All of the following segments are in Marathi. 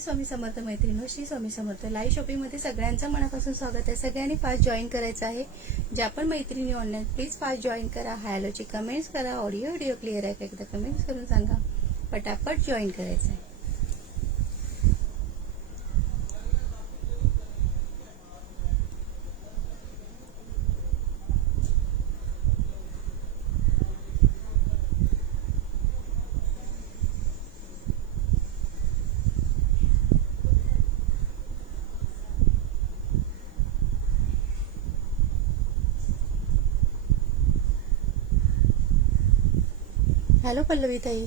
स्वामी समर्थ मैत्रिणी, श्री स्वामी समर्थ. लाईव्ह शॉपिंग मध्ये सगळ्यांचं मनापासून स्वागत आहे. सगळ्यांनी फास्ट जॉईन करायचं आहे. ज्या पण मैत्रिणी ऑनलाईन प्लीज फास्ट जॉईन करा. हॅलोची कमेंट्स करा. ऑडिओ क्लिअर आहे का एकदा कमेंट्स करून सांगा. पटापट जॉईन करायचं आहे. हॅलो पल्लवी ताई,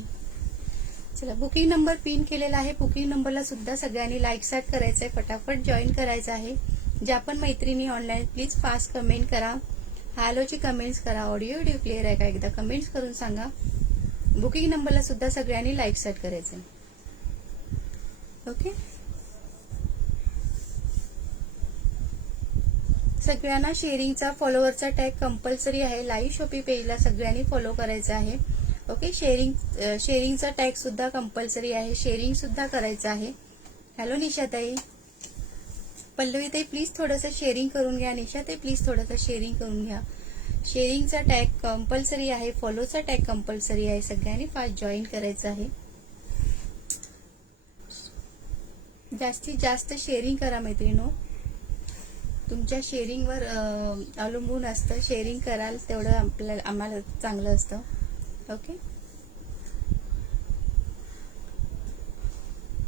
चला बुकिंग नंबर पिन केलेला आहे. बुकिंग नंबरला सुद्धा सगळ्यांनी लाईक सॅट करायचंय. फटाफट जॉईन करायचं आहे. ज्या पण मैत्रिणी ऑनलाईन प्लीज फास्ट कमेंट करा. हॅलोची कमेंट्स करा. ऑडिओ क्लिअर आहे का एकदा कमेंट्स करून सांगा. बुकिंग नंबरला सुद्धा सगळ्यांनी लाईक सॅट करायचंय. ओके, सगळ्यांना शेअरिंगचा फॉलोअरचा टॅग कंपल्सरी आहे. लाईव्ह शॉपिंग पेजला सगळ्यांनी फॉलो करायचं आहे. ओके, शेअरिंगचा टॅग सुद्धा कंपल्सरी आहे. शेअरिंग सुद्धा करायचं आहे. हॅलो निशाताई, पल्लवीताई प्लीज थोडंसं शेअरिंग करून घ्या. निशाताई प्लीज थोडंसं शेअरिंग करून घ्या. शेअरिंगचा टॅग कंपल्सरी आहे. फॉलोचा टॅग कंपल्सरी आहे. सगळ्यांनी फास्ट जॉईन करायचं आहे. जास्तीत जास्त शेअरिंग करा मैत्रिणो. तुमच्या शेअरिंगवर अवलंबून असतं. शेअरिंग कराल तेवढं आम्हाला चांगलं असतं. ओके,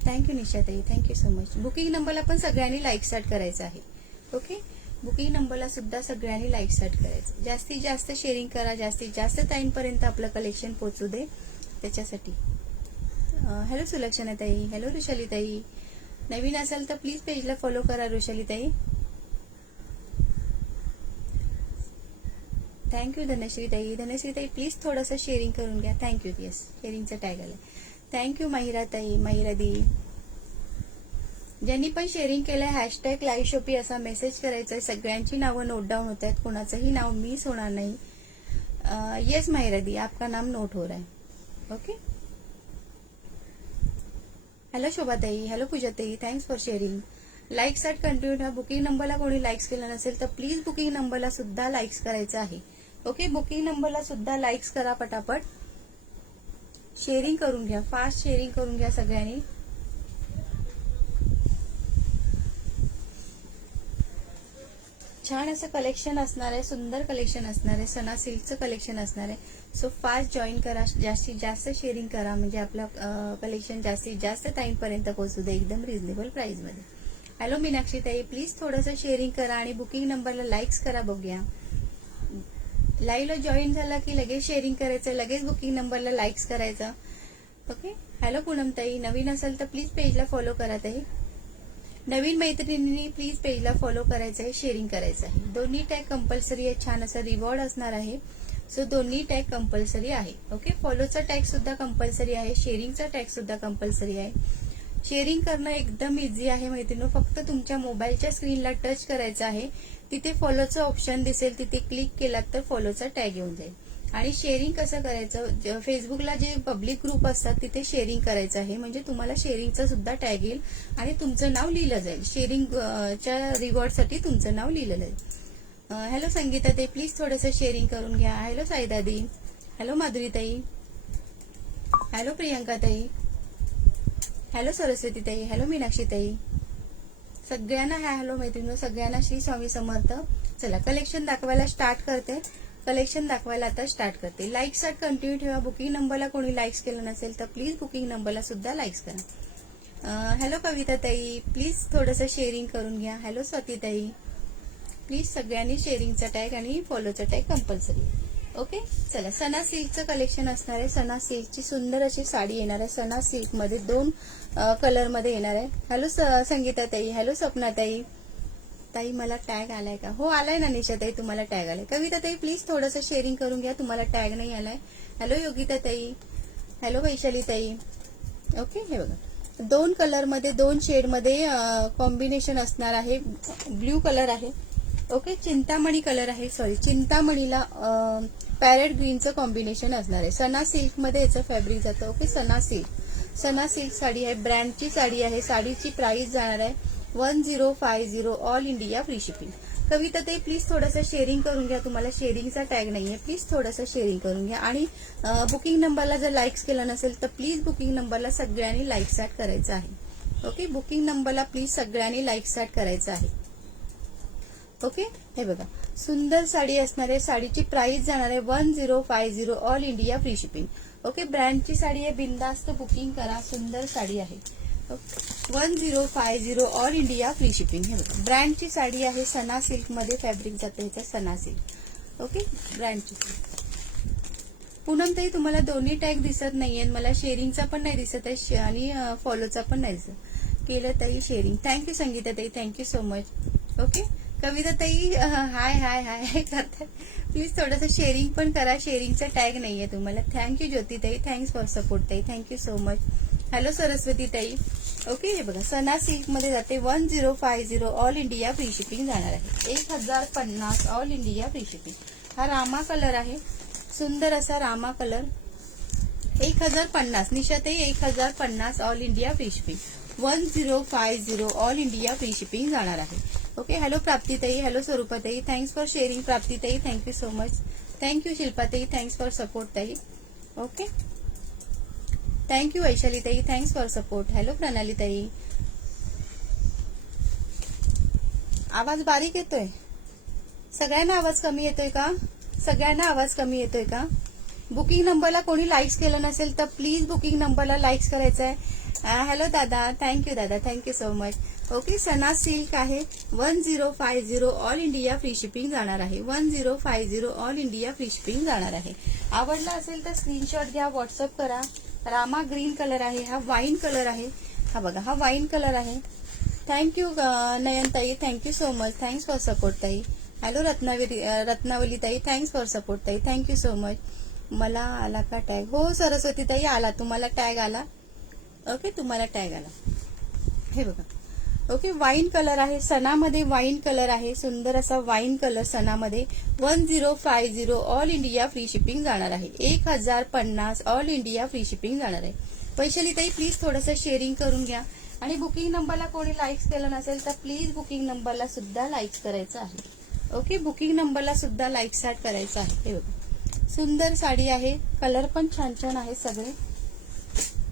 थँक्यू निशाताई, थँक्यू सो मच. बुकिंग नंबरला पण सगळ्यांनी लाईक स्टार्ट करायचं आहे. ओके, बुकिंग नंबरला सुद्धा सगळ्यांनी लाईक स्टार्ट करायचं. जास्तीत जास्त शेअरिंग करा. जास्तीत जास्त टाइमपर्यंत आपलं कलेक्शन पोहोचू दे त्याच्यासाठी. Hello सुलक्षणाताई, hello ऋषालीताई. नवीन असाल तर प्लीज पेजला फॉलो करा ऋषालीताई. थँक्यू धनश्रीताई. धनश्रीताई प्लीज थोडंसं शेअरिंग करून घ्या. थँक्यू. येस, शेअरिंगचा टॅग आलाय. थँक्यू महिराताई, महिरादी. ज्यांनी पण शेअरिंग केलंय हॅशटॅग लाईव्ह शॉपिंग असा मेसेज करायचा आहे. सगळ्यांची नावं नोट डाऊन होत आहेत. कोणाचंही नाव मिस होणार नाही. येस महिरादी, आपका नाम नोट हो रहा है. ओके, हॅलो शोभाताई, हॅलो पूजाताई. Thanks for sharing. Like set continue ठेवा. बुकिंग नंबरला कोणी लाईक्स केलं नसेल तर प्लीज बुकिंग नंबरला सुद्धा लाईक्स करायचं आहे. ओके, बुकिंग नंबरला सुद्धा लाईक्स करा. पटापट शेअरिंग करून घ्या. फास्ट शेअरिंग करून घ्या सगळ्यांनी. छान असं कलेक्शन असणार आहे. सुंदर कलेक्शन असणार आहे. सना सिल्कचं कलेक्शन असणार आहे. सो फास्ट जॉईन करा. जास्तीत जास्त शेअरिंग करा. म्हणजे आपलं कलेक्शन जास्तीत जास्त टाइम पर्यंत पोहोचू दे एकदम रिझनेबल प्राइस मध्ये. हॅलो मीनाक्षीताई, प्लीज थोडंसं शेअरिंग करा आणि बुकिंग नंबरला लाईक्स करा. बघूया, लाईव्हला जॉईन झाला की लगेच शेअरिंग करायचं. लगेच बुकिंग नंबरला लाईक्स करायचं. Okay, hello पूनमताई. नवीन असेल तर प्लीज पेजला फॉलो करा ताई. नवीन मैत्रिणींनी प्लीज पेजला फॉलो करायचं आहे. शेअरिंग करायचं आहे. दोन्ही टॅग कंपल्सरी आहे. छान असं रिवॉर्ड असणार आहे. सो दोन्ही टॅग कंपल्सरी आहे. ओके, फॉलोचा टॅग सुद्धा कंपल्सरी आहे. शेअरिंगचा टॅग सुद्धा कंपल्सरी आहे. शेअरिंग करणं एकदम इझी आहे मैत्रिणी. फक्त तुमच्या मोबाईलच्या स्क्रीनला टच करायचं आहे. तिथे फॉलोचं ऑप्शन दिसेल, तिथे क्लिक केलात तर फॉलोचा टॅग येऊन जाईल. आणि शेअरिंग कसं करायचं, फेसबुकला जे पब्लिक ग्रुप असतात तिथे शेअरिंग करायचं आहे. म्हणजे तुम्हाला शेअरिंगचा सुद्धा टॅग येईल आणि तुमचं नाव लिहिलं जाईल. शेअरिंगच्या रिवॉर्डसाठी तुमचं नाव लिहिलं जाईल. हॅलो संगीता ताई, प्लीज थोडंसं शेअरिंग करून घ्या. Hello साईदादी, hello माधुरीताई, hello प्रियंकाताई, hello सरस्वतीताई, hello मीनाक्षीताई. सगळ्यांना हॅलो मैत्रिणी, सगळ्यांना श्री स्वामी समर्थ. चला कलेक्शन दाखवायला स्टार्ट करते. कलेक्शन दाखवायला आता स्टार्ट करते. लाईक सॅट कंटिन्यू ठेवा. बुकिंग नंबरला कोणी लाईक्स केलं नसेल तर प्लीज बुकिंग नंबरला सुद्धा लाईक्स करा. हॅलो कविता ताई, प्लीज थोडंसं शेअरिंग करून घ्या. हॅलो स्वातीताई, प्लीज सगळ्यांनी शेअरिंगचा टॅग आणि फॉलोचा टॅग कंपल्सरी. ओके, चला सना सिल्कचं कलेक्शन असणार आहे. सना सिल्कची सुंदर अशी साडी येणार आहे. सना सिल्क मध्ये 2 कलर मध्ये येणार आहे. हॅलो संगीता ताई, हॅलो सपना ताई. ताई मला टॅग आलाय का? हो आलाय ना निशाताई, तुम्हाला टॅग आलाय. कविता ताई प्लीज थोडंसं शेअरिंग करून घ्या. तुम्हाला टॅग नाही आलाय. हॅलो योगिता ताई, हॅलो वैशाली ताई. ओके, हे बघा 2 कलर मध्ये 2 शेड मध्ये कॉम्बिनेशन असणार आहे. ब्ल्यू कलर आहे. ओके, चिंतामणी कलर आहे. सॉरी, चिंतामणीला पॅरेट ग्रीनचं कॉम्बिनेशन असणार आहे. सना सिल्क मध्ये याचं फॅब्रिक जातं. ओके, सना सिल्क सना सिल्क साडी आहे, ब्रँडची साडी आहे. साडीची प्राइस जाणार आहे 1050, ऑल इंडिया फ्री शिपिंग. कविता ताई प्लीज थोडंसं शेअरिंग करून घ्या, तुम्हाला शेअरिंगचा टॅग नाहीये, प्लीज थोडंसं शेअरिंग करून घ्या. आणि बुकिंग नंबरला जर लाईक्स केलं नसेल तर प्लीज बुकिंग नंबरला सगळ्यांनी लाईक्स ऍड करायचं आहे. ओके, बुकिंग नंबरला प्लीज सगळ्यांनी लाईक्स ऍड करायचं आहे. ओके, हे बघा सुंदर साडी असणार आहे. साडीची प्राइस जाणार आहे 1050, all India free shipping. Okay, ब्रँडची साडी आहे, बिंदास्त बुकिंग करा. सुंदर साडी आहे 1050, ऑल इंडिया फ्री शिपिंग. हे बघा ब्रँडची साडी आहे, सना सिल्क मध्ये फॅब्रिक जातं ह्याचं, सना सिल्क. ओके, ब्रँडची. पूनम ताई तुम्हाला दोन्ही टॅग दिसत नाहीये, मला शेअरिंगचा पण नाही दिसत आहे आणि फॉलोचा पण नाही दिसत. केलं ताई शेअरिंग. थँक्यू संगीता ताई, थँक्यू सो मच. ओके, कविता ताई हाय हाय हाय करतात, प्लीज थोडंसं शेअरिंग पण करा. शेअरिंगचा टॅग नाहीये तुम्हाला. थँक्यू ज्योती ताई, थँक्स फॉर सपोर्ट ताई, thank you so much. Hello Saraswati ताई. ओके, हे बघा सना सिल्क मध्ये जाते 1050, ऑल इंडिया फ्री शिपिंग जाणार आहे 1050, ऑल इंडिया फ्री शिपिंग. हा रामा कलर आहे, सुंदर असा रामा कलर. 1050 निशाताई, 1050, all India free shipping. 1050, all India free shipping जाणार आहे. ओके, हॅलो प्राप्तीताई, हॅलो स्वरूपाताई, थँक्स फॉर शेअरिंग प्राप्तीताई, थँक्यू सो मच. थँक्यू शिल्पाताई, थँक्स फॉर सपोर्ट ताई. ओके, थँक्यू वैशालीताई, थँक्स फॉर सपोर्ट. हॅलो प्रणालीताई. आवाज बारीक येतोय, सगळ्यांना आवाज कमी येतोय का? सगळ्यांना आवाज कमी येतोय का? बुकिंग नंबरला कोणी लाईक्स केलं नसेल तर प्लीज बुकिंग नंबरला लाईक्स करायचं आहे. हॅलो दादा, थँक्यू दादा, थँक्यू सो मच. ओके, सना सिल्क आहे 1050, ऑल इंडिया फ्री शिपिंग जाणार आहे. 1050, ऑल इंडिया फ्री शिपिंग जाणार आहे. आवडला असेल तर स्क्रीनशॉट घ्या, व्हॉट्सअप करा. रामा ग्रीन कलर आहे, हा वाईन कलर आहे. हा बघा, हा वाईन कलर आहे. थँक्यू नयनताई, thank you so much, thanks for support ताई. हॅलो रत्नावली ताई, थँक्स फॉर सपोर्ट ताई, थँक्यू सो मच. मला आला का टॅग? हो सरस्वती ताई आला, तुम्हाला टॅग आला. ओके, तुम्हाला टॅग आला. हे बघा, ओके, वाईन कलर आहे, सणामध्ये वाईन कलर आहे, सुंदर असा वाईन कलर सणामध्ये. 1050, ऑल इंडिया फ्री शिपिंग जाणार आहे. 1050, ऑल इंडिया फ्री शिपिंग जाणार आहे. वैशालीताई प्लीज थोडंसं शेअरिंग करून घ्या. आणि बुकिंग नंबरला कोणी लाईक्स केलं नसेल तर प्लीज बुकिंग नंबरला सुद्धा लाईक्स करायचं आहे. ओके, बुकिंग नंबरला सुद्धा लाईक्स ऍड करायचं आहे. हे बघा सुंदर साडी आहे, कलर पण छान छान आहे सगळे.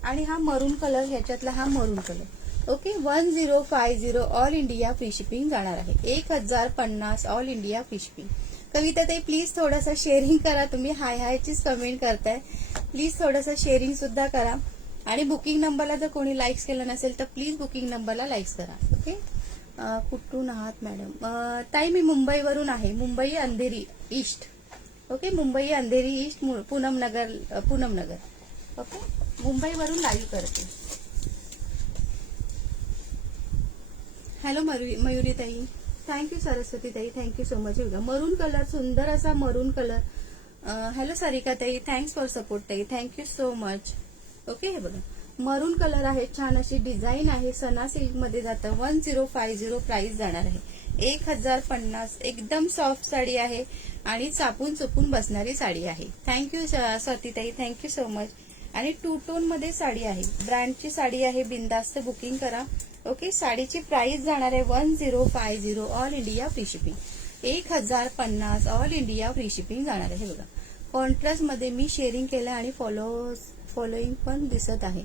आणि हा मरून कलर, ह्याच्यातला हा मरून colour. Okay, 1050, all India free shipping जाणार आहे. 1050, ऑल इंडिया फ्री शिपिंग. कविता ताई प्लीज थोडंसं शेअरिंग करा. तुम्ही हाय हायचीच कमेंट करताय, प्लीज थोडंसं शेअरिंग सुद्धा करा. आणि बुकिंग नंबरला जर कोणी लाईक्स केलं नसेल तर प्लीज बुकिंग नंबरला लाईक्स करा. ओके, कुठून आहात मॅडम? ताई मी मुंबईवरून आहे, Mumbai Andheri east. Okay, Mumbai Andheri east, Poonam Nagar. Okay, मुंबईवरून लाईव्ह करते. हॅलो मयुरी ताई, थँक्यू सरस्वती ताई, thank you so much. Maroon colour, सुंदर असा मरून कलर. हॅलो सारिका ताई, थँक्स फॉर सपोर्ट ताई, थँक्यू सो मच. ओके, हे बघा मरून कलर आहे, छान अशी डिझाईन आहे, सना सिल्क मध्ये जातं. 1050 प्राइस जाणार आहे 1050. एकदम सॉफ्ट साडी आहे आणि चापून चुपून बसणारी साडी आहे. थँक्यू स्वातीताई, थँक्यू सो मच. आणि 2 टोन मध्ये साडी आहे, ब्रँडची साडी आहे, बिंदास्त बुकिंग करा. ओके, साडीची प्राइस जाणार आहे 1050, all India free shipping. 1050, all India free shipping जाणार आहे. हे बघा कॉन्ट्रास्ट मध्ये मी शेअरिंग केलं आणि फॉलोईंग पण दिसत आहे.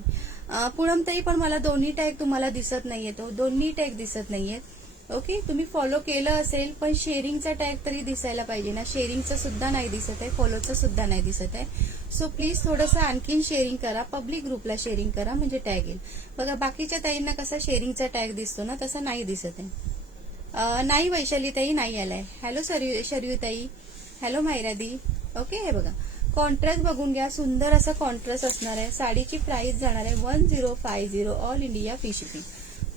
पूनमताई पण मला दोन्ही टॅग तुम्हाला दिसत नाहीये, तो दोन्ही टॅग दिसत नाहीये. ओके, तुम्ही फॉलो केलं असेल पण शेअरिंगचा टॅग तरी दिसायला पाहिजे ना. शेअरिंगचं सुद्धा नाही दिसत आहे, फॉलोचं सुद्धा नाही दिसत आहे. सो प्लीज थोडंसं आणखीन शेअरिंग करा, पब्लिक ग्रुपला शेअरिंग करा म्हणजे टॅग येईल. बघा बाकीच्या ताईंना कसा शेअरिंगचा टॅग दिसतो ना, तसा नाही दिसत आहे. नाही वैशाली ताई नाही आलाय. हॅलो शर्यू ताई, हॅलो मायरादी. ओके, हे बघा कॉन्ट्रास्ट बघून घ्या, सुंदर असं कॉन्ट्रास्ट असणार आहे. साडीची प्राइस जाणार आहे 1050, all India free shipping.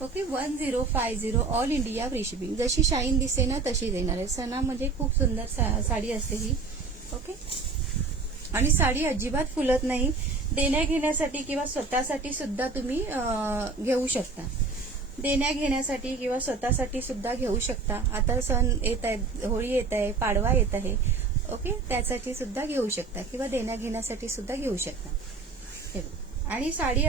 Okay, 1050, all India free shipping. जशी शाईन दिसते ना तशी देणार आहे. सणामध्ये खूप सुंदर साडी असते ही. ओके, आणि साडी अजिबात फुलत नाही. देण्या घेण्यासाठी किंवा स्वतःसाठी सुद्धा तुम्ही घेऊ शकता. देण्या घेण्यासाठी किंवा स्वतःसाठी सुद्धा घेऊ शकता. आता सण येत आहेत, होळी येत आहे, पाडवा येत आहे. ओके, त्यासाठी सुद्धा घेऊ शकता किंवा देण्या घेण्यासाठी सुद्धा घेऊ शकता. आणि साडी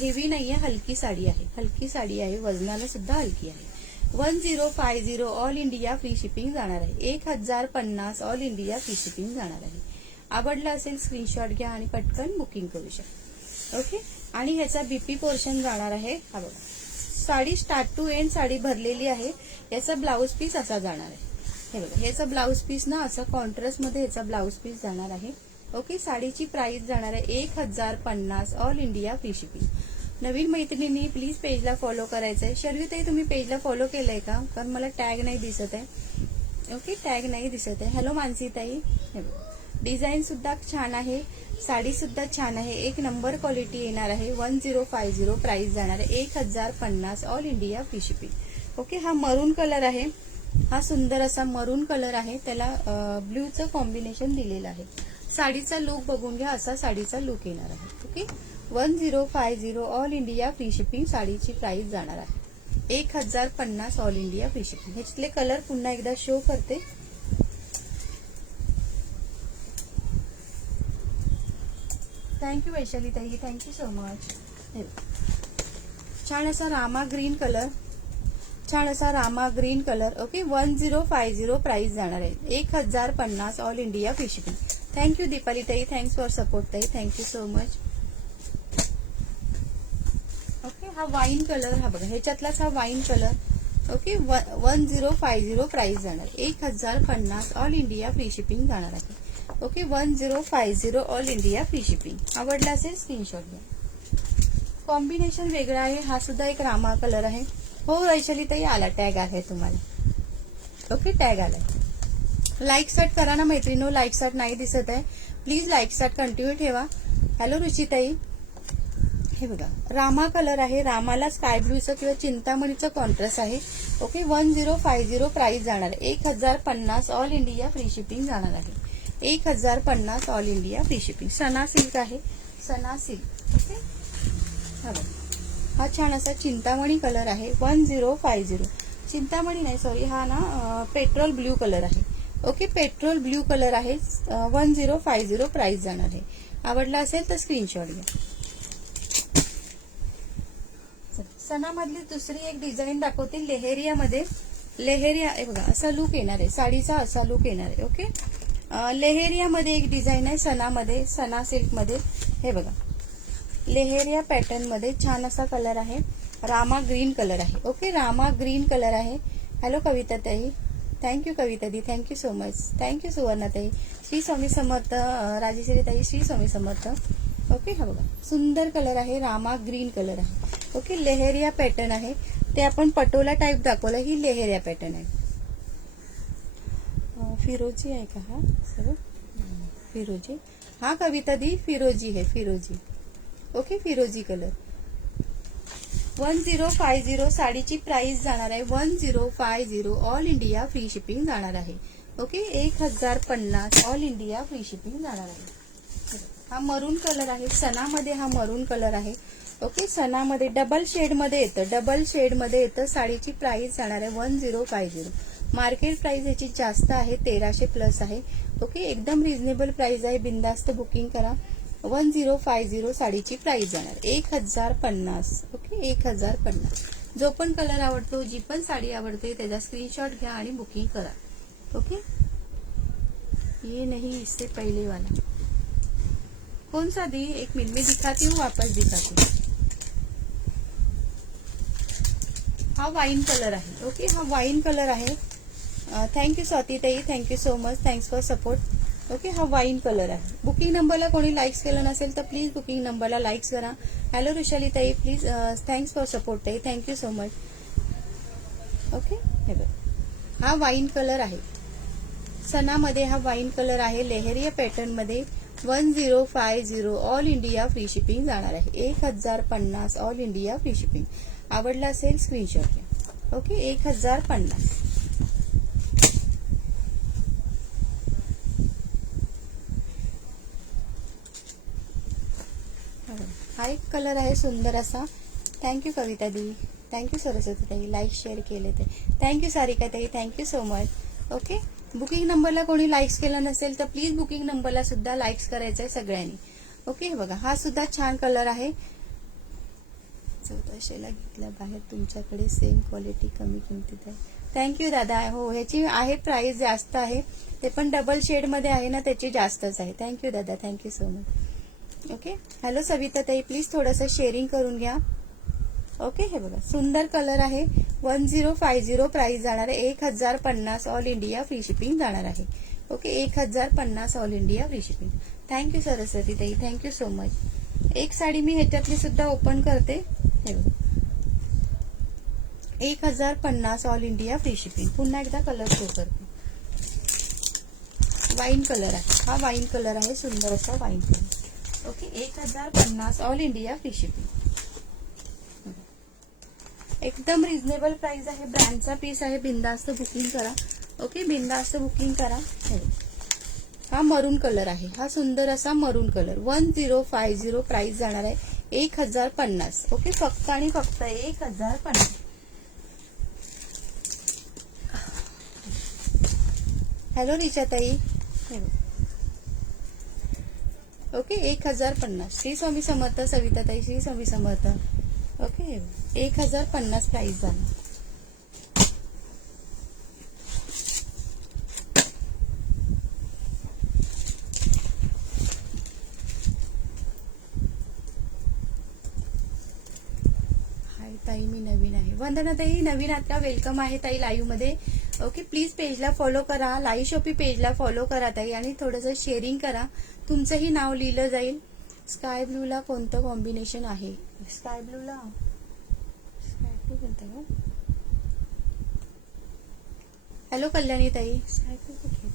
हेवी नाहीये, हलकी साडी आहे, हलकी साडी आहे, वजनाला सुद्धा हलकी आहे. 1050 ऑल इंडिया फ्री शिपिंग जाणार आहे. 1050 ऑल इंडिया फ्री शिपिंग जाणार आहे. आवडलं असेल स्क्रीनशॉट घ्या आणि पटकन बुकिंग करू शकता. ओके. आणि ह्याचा बीपी पोर्शन जाणार आहे. हा बघा, sari start to end sari भरलेली आहे. याचा ब्लाऊज पीस असा जाणार आहे. हे बघा, याचा ब्लाऊज पीस ना असा कॉन्ट्रास्ट मध्ये याचा ब्लाऊज पीस जाणार आहे. ओके. साडीची प्राइस जाणार आहे 1050 ऑल इंडिया फ्री शिपिंग. नवीन मैत्रिणींनी प्लीज पेजला फॉलो करायचं आहे. शर्वीताई तुम्ही पेजला फॉलो केलंय का? कारण मला टॅग नाही दिसत आहे. ओके, टॅग नाही दिसत आहे. हॅलो मानसीताई. हे बघा, डिझाईन सुद्धा छान आहे, साडी सुद्धा छान आहे, एक नंबर क्वालिटी येणार आहे. 1050 प्राइस जाणार आहे 1050 all India free shipping. Okay. हा मरून कलर आहे, हा सुंदर असा मरून कलर आहे, त्याला ब्ल्यूचं कॉम्बिनेशन दिलेलं आहे. साडीचा लुक बघून घ्या, असा साडीचा लुक येणार आहे. Okay. 1050 all India free shipping साडीची प्राइस जाणार आहे 1050 ऑल इंडिया फ्री शिपिंग. ह्याच्यातले कलर पुन्हा एकदा शो करते. थँक्यू वैशाली ताई, थँक्यू सो मच. छान असा रामा ग्रीन कलर, छान असा Rama green colour. Okay. 1050 price जाणार आहे 1050 all India free shipping. Thank you Deepali ताई, थँक्स फॉर सपोर्ट ताई, थँक्यू सो मच. ओके. हा वाईन कलर, हा बघा ह्याच्यातलाच हा वाईन कलर. ओके. 1050 प्राइस जाणार 1050 ऑल इंडिया फ्री शिपिंग जाणार आहे. Okay. 1050 all India free shipping. आवडला असेल स्क्रीनशॉट घ्या. कॉम्बिनेशन वेगळा आहे, हा सुद्धा एक रामा कलर आहे. हो वैशाली ताई, आला टॅग आहे तुम्हाला. ओके, टॅग आलाय. लाईक स्टार्ट करा ना मैत्रिणींनो, लाईक स्टार्ट नाही दिसत आहे, प्लीज लाईक स्टार्ट कंटिन्यू ठेवा. हॅलो रुचिताई. हे बघा, रामा कलर आहे, रामाला स्काय ब्लूचं किंवा चिंतामणीचं कॉन्ट्रास्ट आहे. ओके. 1050 प्राइस जाणार आहे 1050 ऑल इंडिया फ्री शिपिंग जाणार आहे 1050 ऑल इंडिया फ्री शिपिंग. सना सिल्क आहे, सना सिल्क. ओके. हा बघा, हा छान असा चिंतामणी कलर आहे. 1050 चिंतामणी नाही, सॉरी, हा ना पेट्रोल ब्ल्यू कलर आहे. ओके. पेट्रोल ब्ल्यू कलर आहे. 1050 प्राइस जाणार आहे. आवडला असेल तर स्क्रीनशॉट घ्या. सणामधली दुसरी एक डिझाईन दाखवते लेहेरियामध्ये. लेहेरिया, हे बघा असा लुक येणार आहे साडीचा, असा लुक येणार आहे. ओके. लेहेरियामध्ये एक डिझाईन आहे सणामध्ये, सणा सिल्कमध्ये. हे बघा, लेहेरिया पॅटर्न मध्ये छान असा कलर आहे, रामा ग्रीन कलर आहे. ओके. रामा ग्रीन कलर आहे. हॅलो कविता ताई, थँक्यू कविता दी, thank you so much, thank you Suvarna ताई. श्री स्वामी समर्थ. राजेश्वरी ताई, श्री स्वामी समर्थ. ओके. हा बघा, सुंदर कलर आहे, रामा ग्रीन कलर आहे. ओके. लेहेरिया पॅटर्न आहे, ते आपण पटोला टाइप दाखवलं, ही लेहेरिया पॅटर्न आहे. फिरोजी आहे का हा सर? फिरोजी, हा कविता दी फिरोजी है, फिरोजी. ओके. फिरोजी कलर. 1050 साडीची प्राइस जाणार आहे 1050 ऑल इंडिया फ्री शिपिंग जाणार आहे. Okay. 1050 all India free shipping जाणार आहे. हा मरून कलर आहे, सणामध्ये हा मरून कलर आहे. ओके. सणामध्ये डबल शेड मध्ये येतं, डबल शेड मध्ये येतं. साडीची प्राइस जाणार आहे 1050. मार्केट प्राइस याची जास्त आहे, 1300 प्लस आहे. ओके. एकदम रिझनेबल प्राइस आहे, बिंदास्त बुकिंग करा. 1050 साडीची प्राइस जाणार 1050. ओके. 1050. जो पण कलर आवडतो, जी पण साडी आवडते, त्याचा स्क्रीनशॉट घ्या आणि बुकिंग करा. ओके. ये नहीं इससे पहले वाला कौन सा दी? एक मिनट में दिखाती हूँ, वापस दिखाती हूँ. हा वाईन कलर आहे. ओके. हा वाईन कलर आहे. थँक्यू स्वाती ताई, thank you so much, thanks for support. Okay. हा वाईन कलर आहे. बुकिंग नंबरला कोणी लाईक्स केलं नसेल तर प्लीज बुकिंग नंबरला लाईक्स करा. हॅलो रुशाली ताई, प्लीज थँक्स फॉर सपोर्ट ताई, थँक्यू सो मच. ओके. हे बघ, हा वाईन कलर आहे, सणामध्ये हा वाईन कलर आहे, लेहेरिया पॅटर्न मध्ये. 1050 ऑल इंडिया फ्री शिपिंग जाणार आहे 1050 ऑल इंडिया फ्री शिपिंग. आवडला असेल स्क्रीनशॉट घ्या. ओके. 1050. हा एक कलर आहे सुंदर असा. थँक्यू कविता दी, थँक्यू सरस्वती ताई, लाईक शेअर केले ते, थँक्यू सारिका ताई, thank you so much. Okay. Booking नंबरला कोणी लाईक्स केलं नसेल तर प्लीज बुकिंग नंबरला सुद्धा लाईक्स करायचं आहे सगळ्यांनी. ओके, हे बघा हा सुद्धा छान कलर आहे. 1400ला घेतला बाहेर, तुमच्याकडे सेम क्वालिटी कमी किमतीत आहे. थँक्यू दादा. हो, ह्याची आहे प्राइस जास्त आहे, ते पण डबल शेड मध्ये आहे ना, त्याची जास्तच आहे. थँक्यू दादा, thank you so much. Okay, hello Savita ताई, प्लीज थोडंसं शेअरिंग करून घ्या. ओके, हे बघा सुंदर कलर आहे. 1050 प्राइस जाणार आहे. 1050 ऑल इंडिया फ्री शिपिंग जाणार आहे. Okay, 1050 all India free shipping. Thank you Saraswati ताई, थँक्यू सो मच. एक साडी मी ह्याच्यातली सुद्धा ओपन करते. हे बघा, 1050 ऑल इंडिया फ्री शिपिंग. पुन्हा एकदा कलर शो करते. वाईन कलर आहे, हा वाईन कलर आहे, सुंदर असा wine colour. Okay, 1050 all India free shipping. एकदम रिझनेबल प्राइस आहे. ब्रँडचा पीस आहे, बिंदास्त बुकिंग करा. ओके, बिंदास्त बुकिंग करा. हा मरून कलर आहे, हा सुंदर असा मरून कलर. 1050 प्राइस जाणार आहे 1050. ओके, फक्त आणि फक्त 1050. हॅलो रिचाताई. ओके, 1050. श्री स्वामी समर्थ सविताताई, श्री स्वामी समर्थ. ओके, 1050 प्राइस जाणार. ताई मी नवीन आहे. वंदना ताई नवीन आहात का? वेलकम आहे ताई लाईव्ह मध्ये. ओके, प्लीज पेजला फॉलो करा, लाईव्ह शॉपी पेजला फॉलो करा ताई, आणि थोडंसं शेअरिंग करा. तुमचंही नाव लिहिलं जाईल. स्काय ब्लूला कोणतं कॉम्बिनेशन आहे? स्काय ब्लूला स्काय ब्लू कोणतं का? हॅलो कल्याणी ताई, स्काय ब्लू कुठे?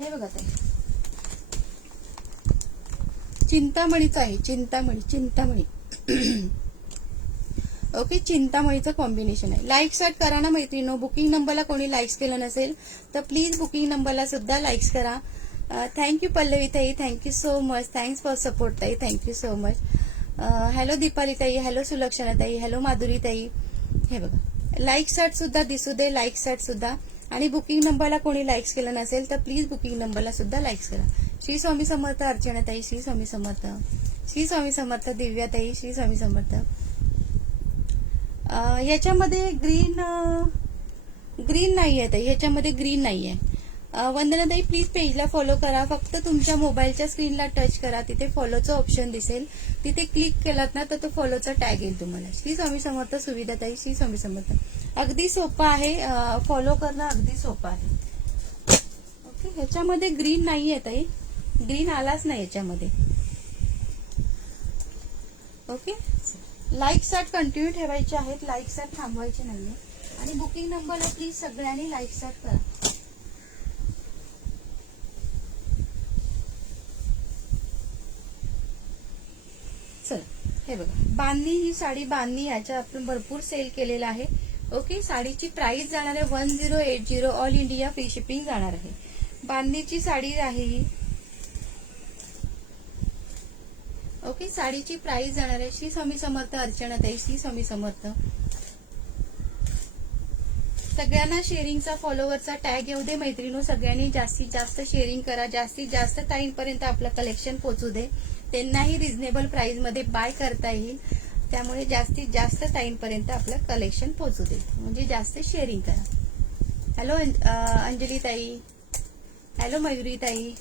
हे बघा ताई, चिंतामणीचं आहे. चिंतामणी. ओके, चिंतामणीचं कॉम्बिनेशन आहे. लाईक सर्च करा ना मैत्रिणींनो. बुकिंग नंबरला कोणी लाईक्स केलं नसेल तर प्लीज बुकिंग नंबरला सुद्धा लाईक्स करा. थँक्यू पल्लवी ताई, thank you so much. Thanks for support ताई, thank you so much. Hello Deepali ताई, हॅलो सुलक्षणा ताई, हॅलो माधुरी ताई. हे बघा, लाईक सर्च सुद्धा दिसू दे, लाईक सर्च सुद्धा. आणि बुकिंग नंबरला कोणी लाईक्स केलं नसेल तर प्लीज बुकिंग नंबरला सुद्धा लाईक्स करा. श्री स्वामी समर्थ अर्चना ताई, श्री स्वामी समर्थ. श्री स्वामी समर्थ दिव्या ताई, श्री स्वामी समर्थ. याच्यामध्ये ग्रीन नाहीये ताई, ह्याच्यामध्ये ग्रीन नाहीये. वंदना ताई प्लीज पेजला फॉलो करा. फक्त तुमच्या मोबाईलच्या स्क्रीनला टच करा, तिथे फॉलोचं ऑप्शन दिसेल, तिथे क्लिक केलात ना तर तो फॉलोचा टॅग येईल तुम्हाला. श्री स्वामी समर्थ सुविधा ताई, श्री स्वामी समर्थ. अगदी सोपं आहे, फॉलो करणं अगदी सोपं आहे. ओके, ह्याच्यामध्ये ग्रीन नाहीये ताई, ग्रीन आलाच नाही याच्यामध्ये. ओके, लाईक सॅट कंटिन्यू ठेवायचे आहेत, लाईक सॅट थांबवायचे नाहीये. आणि बुकिंग नंबरला प्लीज सगळ्यांनी लाईक सॅट करा. चल, हे बघा, बांधणी ही साडी, बांधणी याच्या आपण भरपूर सेल केलेला आहे. ओके, साडीची प्राइस जाणार आहे 1080 ऑल इंडिया फ्री शिपिंग जाणार आहे. बांधणीची साडी आहे ही. ओके, साडीची प्राइस जाणार आहे. श्री स्वामी समर्थ अर्चना ताई, श्री स्वामी समर्थ. सगळ्यांना शेअरिंगचा फॉलोवरचा टॅग येऊ दे मैत्रिणींनो. सगळ्यांनी जास्तीत जास्त शेअरिंग करा, जास्तीत जास्त टाइमपर्यंत आपलं कलेक्शन पोहोचू दे. त्यांनाही रिझनेबल प्राइस मध्ये बाय करता येईल. त्यामुळे जास्तीत जास्त टाइमपर्यंत आपलं कलेक्शन पोहोचू दे, म्हणजे जास्त शेअरिंग करा. हॅलो अंजली ताई, हॅलो मयुरी ताई.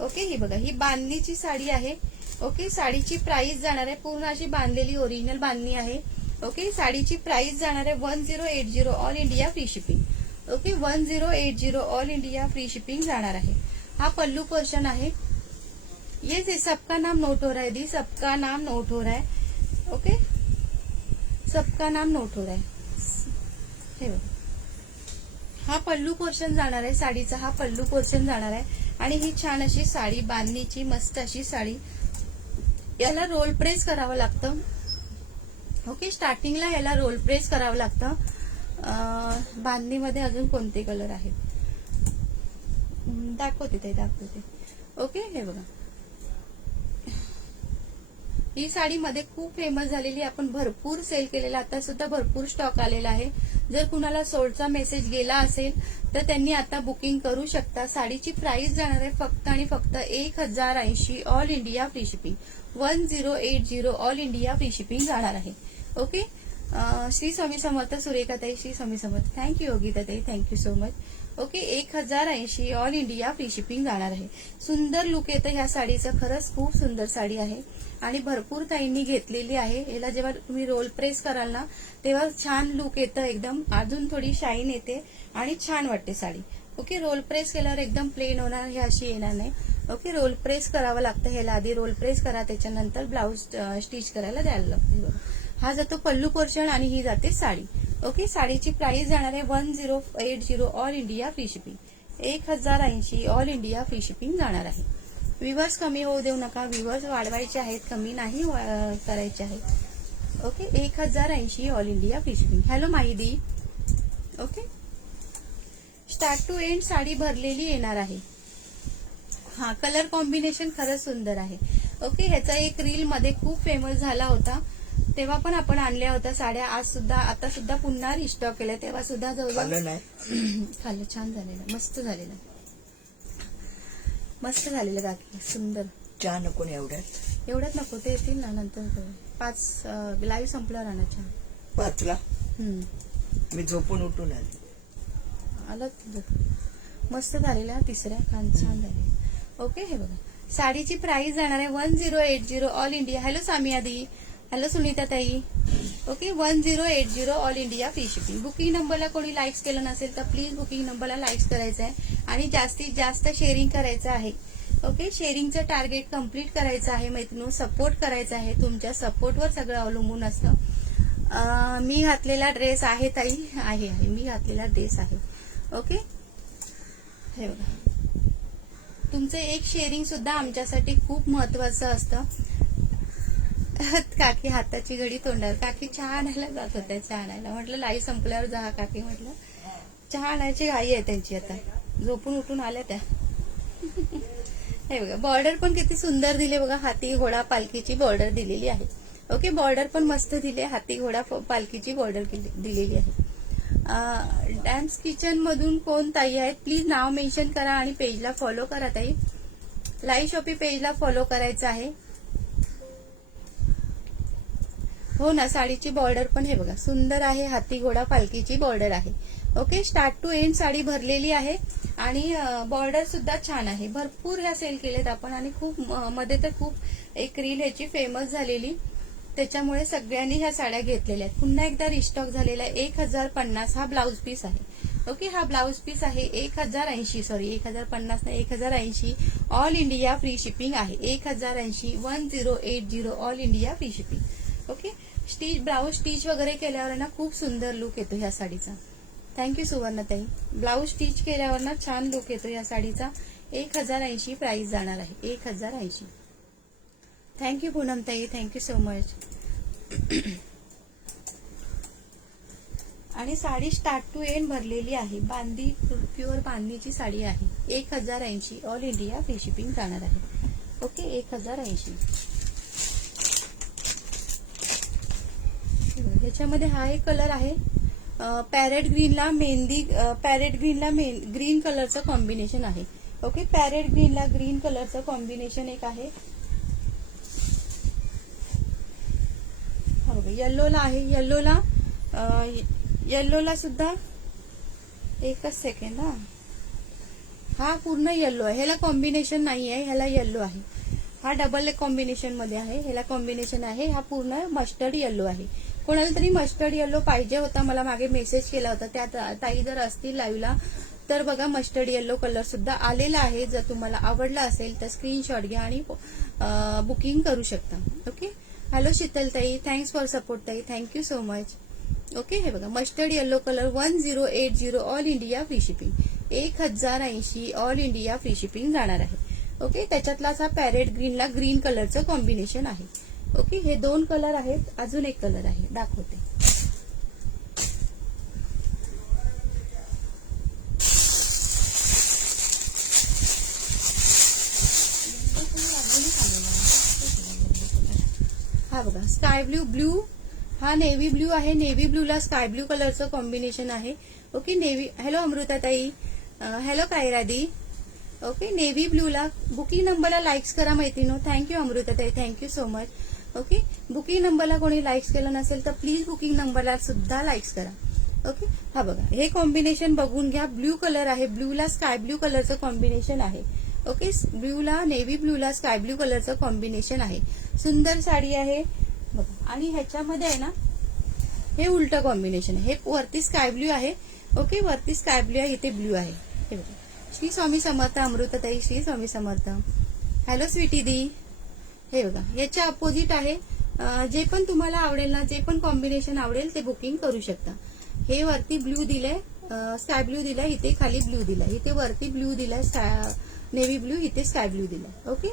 ओके, ही बघा, ही बांधणीची साडी आहे. ओके, साडीची प्राइस जाणार आहे, पूर्ण अशी बांधलेली ओरिजिनल बांधणी आहे. ओके, साडीची प्राइस जाणार आहे 1080 all India free shipping. Okay, 1080 all India free shipping जाणार आहे. हा पल्लू पोर्शन आहे. ये सबका नाम नोट हो रहा है दी, सबका नाम नोट हो रहा है. ओके, सबका नाम नोट हो रहा है. हे बघा, हा पल्लू पोर्शन जाणार आहे साडीचा, हा पल्लू पोर्शन जाणार आहे. आणि ही छान अशी साडी, बांधणीची मस्त अशी साडी. याला रोल प्रेस करावं लागतं. ओके, स्टार्टिंगला याला रोल प्रेस करावं लागतं. बांधणीमध्ये अजून कोणते कलर आहेत दाखवते. ओके, हे बघा, ही साडी मध्ये खूप फेमस झालेली, आपण भरपूर सेल केलेला, आता सुद्धा भरपूर स्टॉक आलेला आहे. जर कुणाला सोल्डचा मेसेज गेला असेल तर त्यांनी आता बुकिंग करू शकता. साडीची प्राइस जाणार आहे फक्त आणि फक्त 1080 all India free shipping. 1080 all India free shipping जाणार आहे. ओके. श्री स्वामी समर्थ सुरेखाताई, श्री स्वामी समर्थ. थँक्यू योगिताताई, thank you so much. Okay. 1080 all India free shipping जाणार आहे. सुंदर लुक येतं ह्या साडीचं, खरंच खूप सुंदर साडी आहे आणि भरपूर ताईंनी घेतलेली आहे. याला जेव्हा तुम्ही रोल प्रेस कराल ना तेव्हा छान लुक येतं, एकदम अजून थोडी शाईन येते आणि छान वाटते साडी. ओके. रोल प्रेस केल्यावर एकदम प्लेन होणार, हे अशी येणार नाही. ओके. रोल प्रेस करावं लागतं, ह्याला आधी रोल प्रेस करा, त्याच्यानंतर ब्लाऊज स्टिच करायला द्यायला लागते. हा जातो पल्लू पोर्शन आणि ही जाते साडी. ओके. साडीची प्राइस जाणार आहे 1080 all India free shipping. 1080 all India free shipping जाणार आहे. व्ह्यूअर्स कमी होऊ देऊ नका, व्ह्यूअर्स वाढवायचे आहेत, कमी नाही करायचे आहेत. Okay. 1080 all India free shipping. Hello Mahidi. Okay. Start to end sari भरलेली येणार आहे. हा कलर कॉम्बिनेशन खरंच सुंदर आहे. ओके. ह्याचा एक रील मध्ये खूप फेमस झाला होता, तेव्हा पण आपण आणल्या होत्या साड्या. आज सुद्धा, आता सुद्धा पुन्हा रिस्टॉक केल्या, तेव्हा सुद्धा जवळजवळ खाल्लं. छान झालेलं, मस्त झालेलं, मस्त झालेलं काकी, सुंदर. चहा नको ना एवढ्यात नको, ते येतील ना नंतर. 5 लाईव्ह संपल्यावर आणा चहा. 5ला मी झोपून उठून आलं. मस्त झालेला, तिसऱ्या छान झाले. ओके. हे बघा साडीची प्राइस जाणार आहे 1080 ऑल इंडिया. हॅलो सामिया दी, हॅलो सुनीता ताई. Okay. 1080 all India free shipping. Booking नंबरला कोणी लाईक्स केलं नसेल तर प्लीज बुकिंग नंबरला लाईक्स करायचं आहे आणि जास्तीत जास्त शेअरिंग करायचं आहे. ओके. शेअरिंगचं टार्गेट कम्प्लीट करायचं आहे मैत्रिणी, सपोर्ट करायचा आहे. तुमच्या सपोर्टवर सगळं अवलंबून असतं. मी घातलेला ड्रेस आहे ताई, आहे मी घातलेला ड्रेस आहे. ओके. हे बघा, तुमचं एक शेअरिंग सुद्धा आमच्यासाठी खूप महत्वाचं असतं. काकी हाताची घडी तोंडावर. काकी चहा आणायला जात होत्या, चहा आणायला. म्हटलं लाईव्ह संपल्यावर जा काकी, म्हटलं चहा आणायची घाई आहे त्यांची, आता झोपून उठून आल्या त्या. हे बघा बॉर्डर पण किती सुंदर दिले बघा, हाती घोडा पालखीची बॉर्डर दिलेली आहे. ओके. बॉर्डर पण मस्त दिली, हाती घोडा पालखीची बॉर्डर दिलेली आहे. डान्स किचन मधून कोण ताई आहेत प्लीज नाव मेन्शन करा आणि पेजला फॉलो करा ताई. लाईव्ह शॉपी पेजला फॉलो करायचं आहे. हो ना. साडीची बॉर्डर पण हे बघा सुंदर आहे, हाती घोडा पालखीची बॉर्डर आहे. Okay. Start to end sari भरलेली आहे आणि बॉर्डर सुद्धा छान आहे. भरपूर ह्या सेल केलेत आपण आणि खूप मध्ये तर खूप एक रील ह्याची फेमस झालेली, त्याच्यामुळे सगळ्यांनी ह्या साड्या घेतलेल्या आहेत. पुन्हा एकदा रिस्टॉक झालेला आहे. 1050 हा ब्लाऊज पीस आहे. ओके. हा ब्लाऊज पीस आहे 1080, सॉरी 1050 नाही 1080 ऑल इंडिया फ्री शिपिंग आहे. 1080 1080 all India free shipping. Okay. Stitch blouse stitch वगैरे केल्यावर ना खूप सुंदर लुक येतो ह्या साडीचा. थँक्यू सुवर्णताई. ब्लाऊज स्टिच केल्यावर ना छान लुक येतो या साडीचा. 1080 प्राइस जाणार आहे. 1080. थँक्यू पूनमताई, थँक्यू सो मच. आणि साडी स्टार्ट टू एंड भरलेली आहे. बांदी प्युअर बांधणीची साडी आहे. 1080 ऑल इंडिया फ्री शिपिंग जाणार आहे. ओके. 1080. ह्याच्यामध्ये हा एक कलर आहे पॅरेट ग्रीनला मेहंदी, पॅरेट ग्रीनला ग्रीन कलरचं कॉम्बिनेशन आहे. ओके. पॅरेट ग्रीनला ग्रीन कलरचं कॉम्बिनेशन एक आहे. येल्लोला आहे. येल्लोला सुद्धा एकच सेकंड. हा पूर्ण येल्लो आहे, ह्याला कॉम्बिनेशन नाही आहे, ह्याला येल्लो आहे. हा डबल कॉम्बिनेशन मध्ये आहे, ह्याला कॉम्बिनेशन आहे. हा पूर्ण मस्टर्ड येल्लो आहे. कोणाला तरी मस्टर्ड येल्लो पाहिजे होता, मला मागे मेसेज केला होता. त्या ताई जर असतील लाईव्हला तर बघा मस्टर्ड येल्लो कलर सुद्धा आलेला आहे. जर तुम्हाला आवडला असेल तर स्क्रीनशॉट घ्या आणि बुकिंग करू शकता. ओके. हॅलो शीतल ताई, थँक्स फॉर सपोर्ट ताई, थँक्यू सो मच. ओके. हे बघा mustard yellow colour 1080 all India free shipping. 1080 all India free shipping जाणार आहे. ओके. त्याच्यातलाच हा पॅरेट ग्रीनला ग्रीन कलरचं कॉम्बिनेशन आहे. ओके. हे 2 कलर आहेत, अजून एक कलर आहे दाखवते. हा बघा स्काय ब्ल्यू ब्ल्यू, हा नेव्ही ब्ल्यू आहे. नेव्ही ब्ल्यूला स्काय ब्ल्यू कलरचं कॉम्बिनेशन आहे. Okay navy. हॅलो अमृताताई, हॅलो कायरादी. ओके नेव्ही ब्ल्यूला बुकिंग नंबरला लाईक्स करा मैत्रिणी. थँक्यू अमृताताई, thank you so much. Okay booking नंबरला कोणी लाईक्स केलं नसेल तर प्लीज बुकिंग नंबरला सुद्धा लाईक्स करा. ओके हा बघा हे कॉम्बिनेशन बघून घ्या. ब्ल्यू कलर आहे, ब्ल्यूला स्काय ब्ल्यू कलरचं कॉम्बिनेशन आहे. ओके ब्ल्यूला नेव्ही ब्ल्यूला स्काय ब्ल्यू कलरचं कॉम्बिनेशन आहे. सुंदर साडी आहे बघा. आणि ह्याच्यामध्ये आहे ना हे उलट कॉम्बिनेशन आहे. हे वरती स्काय ब्ल्यू आहे. ओके वरती स्काय ब्ल्यू आहे, इथे ब्ल्यू आहे. हे बघा. श्री स्वामी समर्थ अमृताताई, श्री स्वामी समर्थ. हॅलो स्वीटी दी. हे बघा याच्या अपोजिट आहे. जे पण तुम्हाला आवडेल ना, जे पण कॉम्बिनेशन आवडेल ते बुकिंग करू शकता. हे वरती ब्ल्यू दिलंय, स्काय ब्ल्यू दिलाय, इथे खाली ब्ल्यू दिलाय, इथे वरती ब्ल्यू दिलाय नेव्ही ब्ल्यू, इथे स्काय ब्ल्यू दिलाय. ओके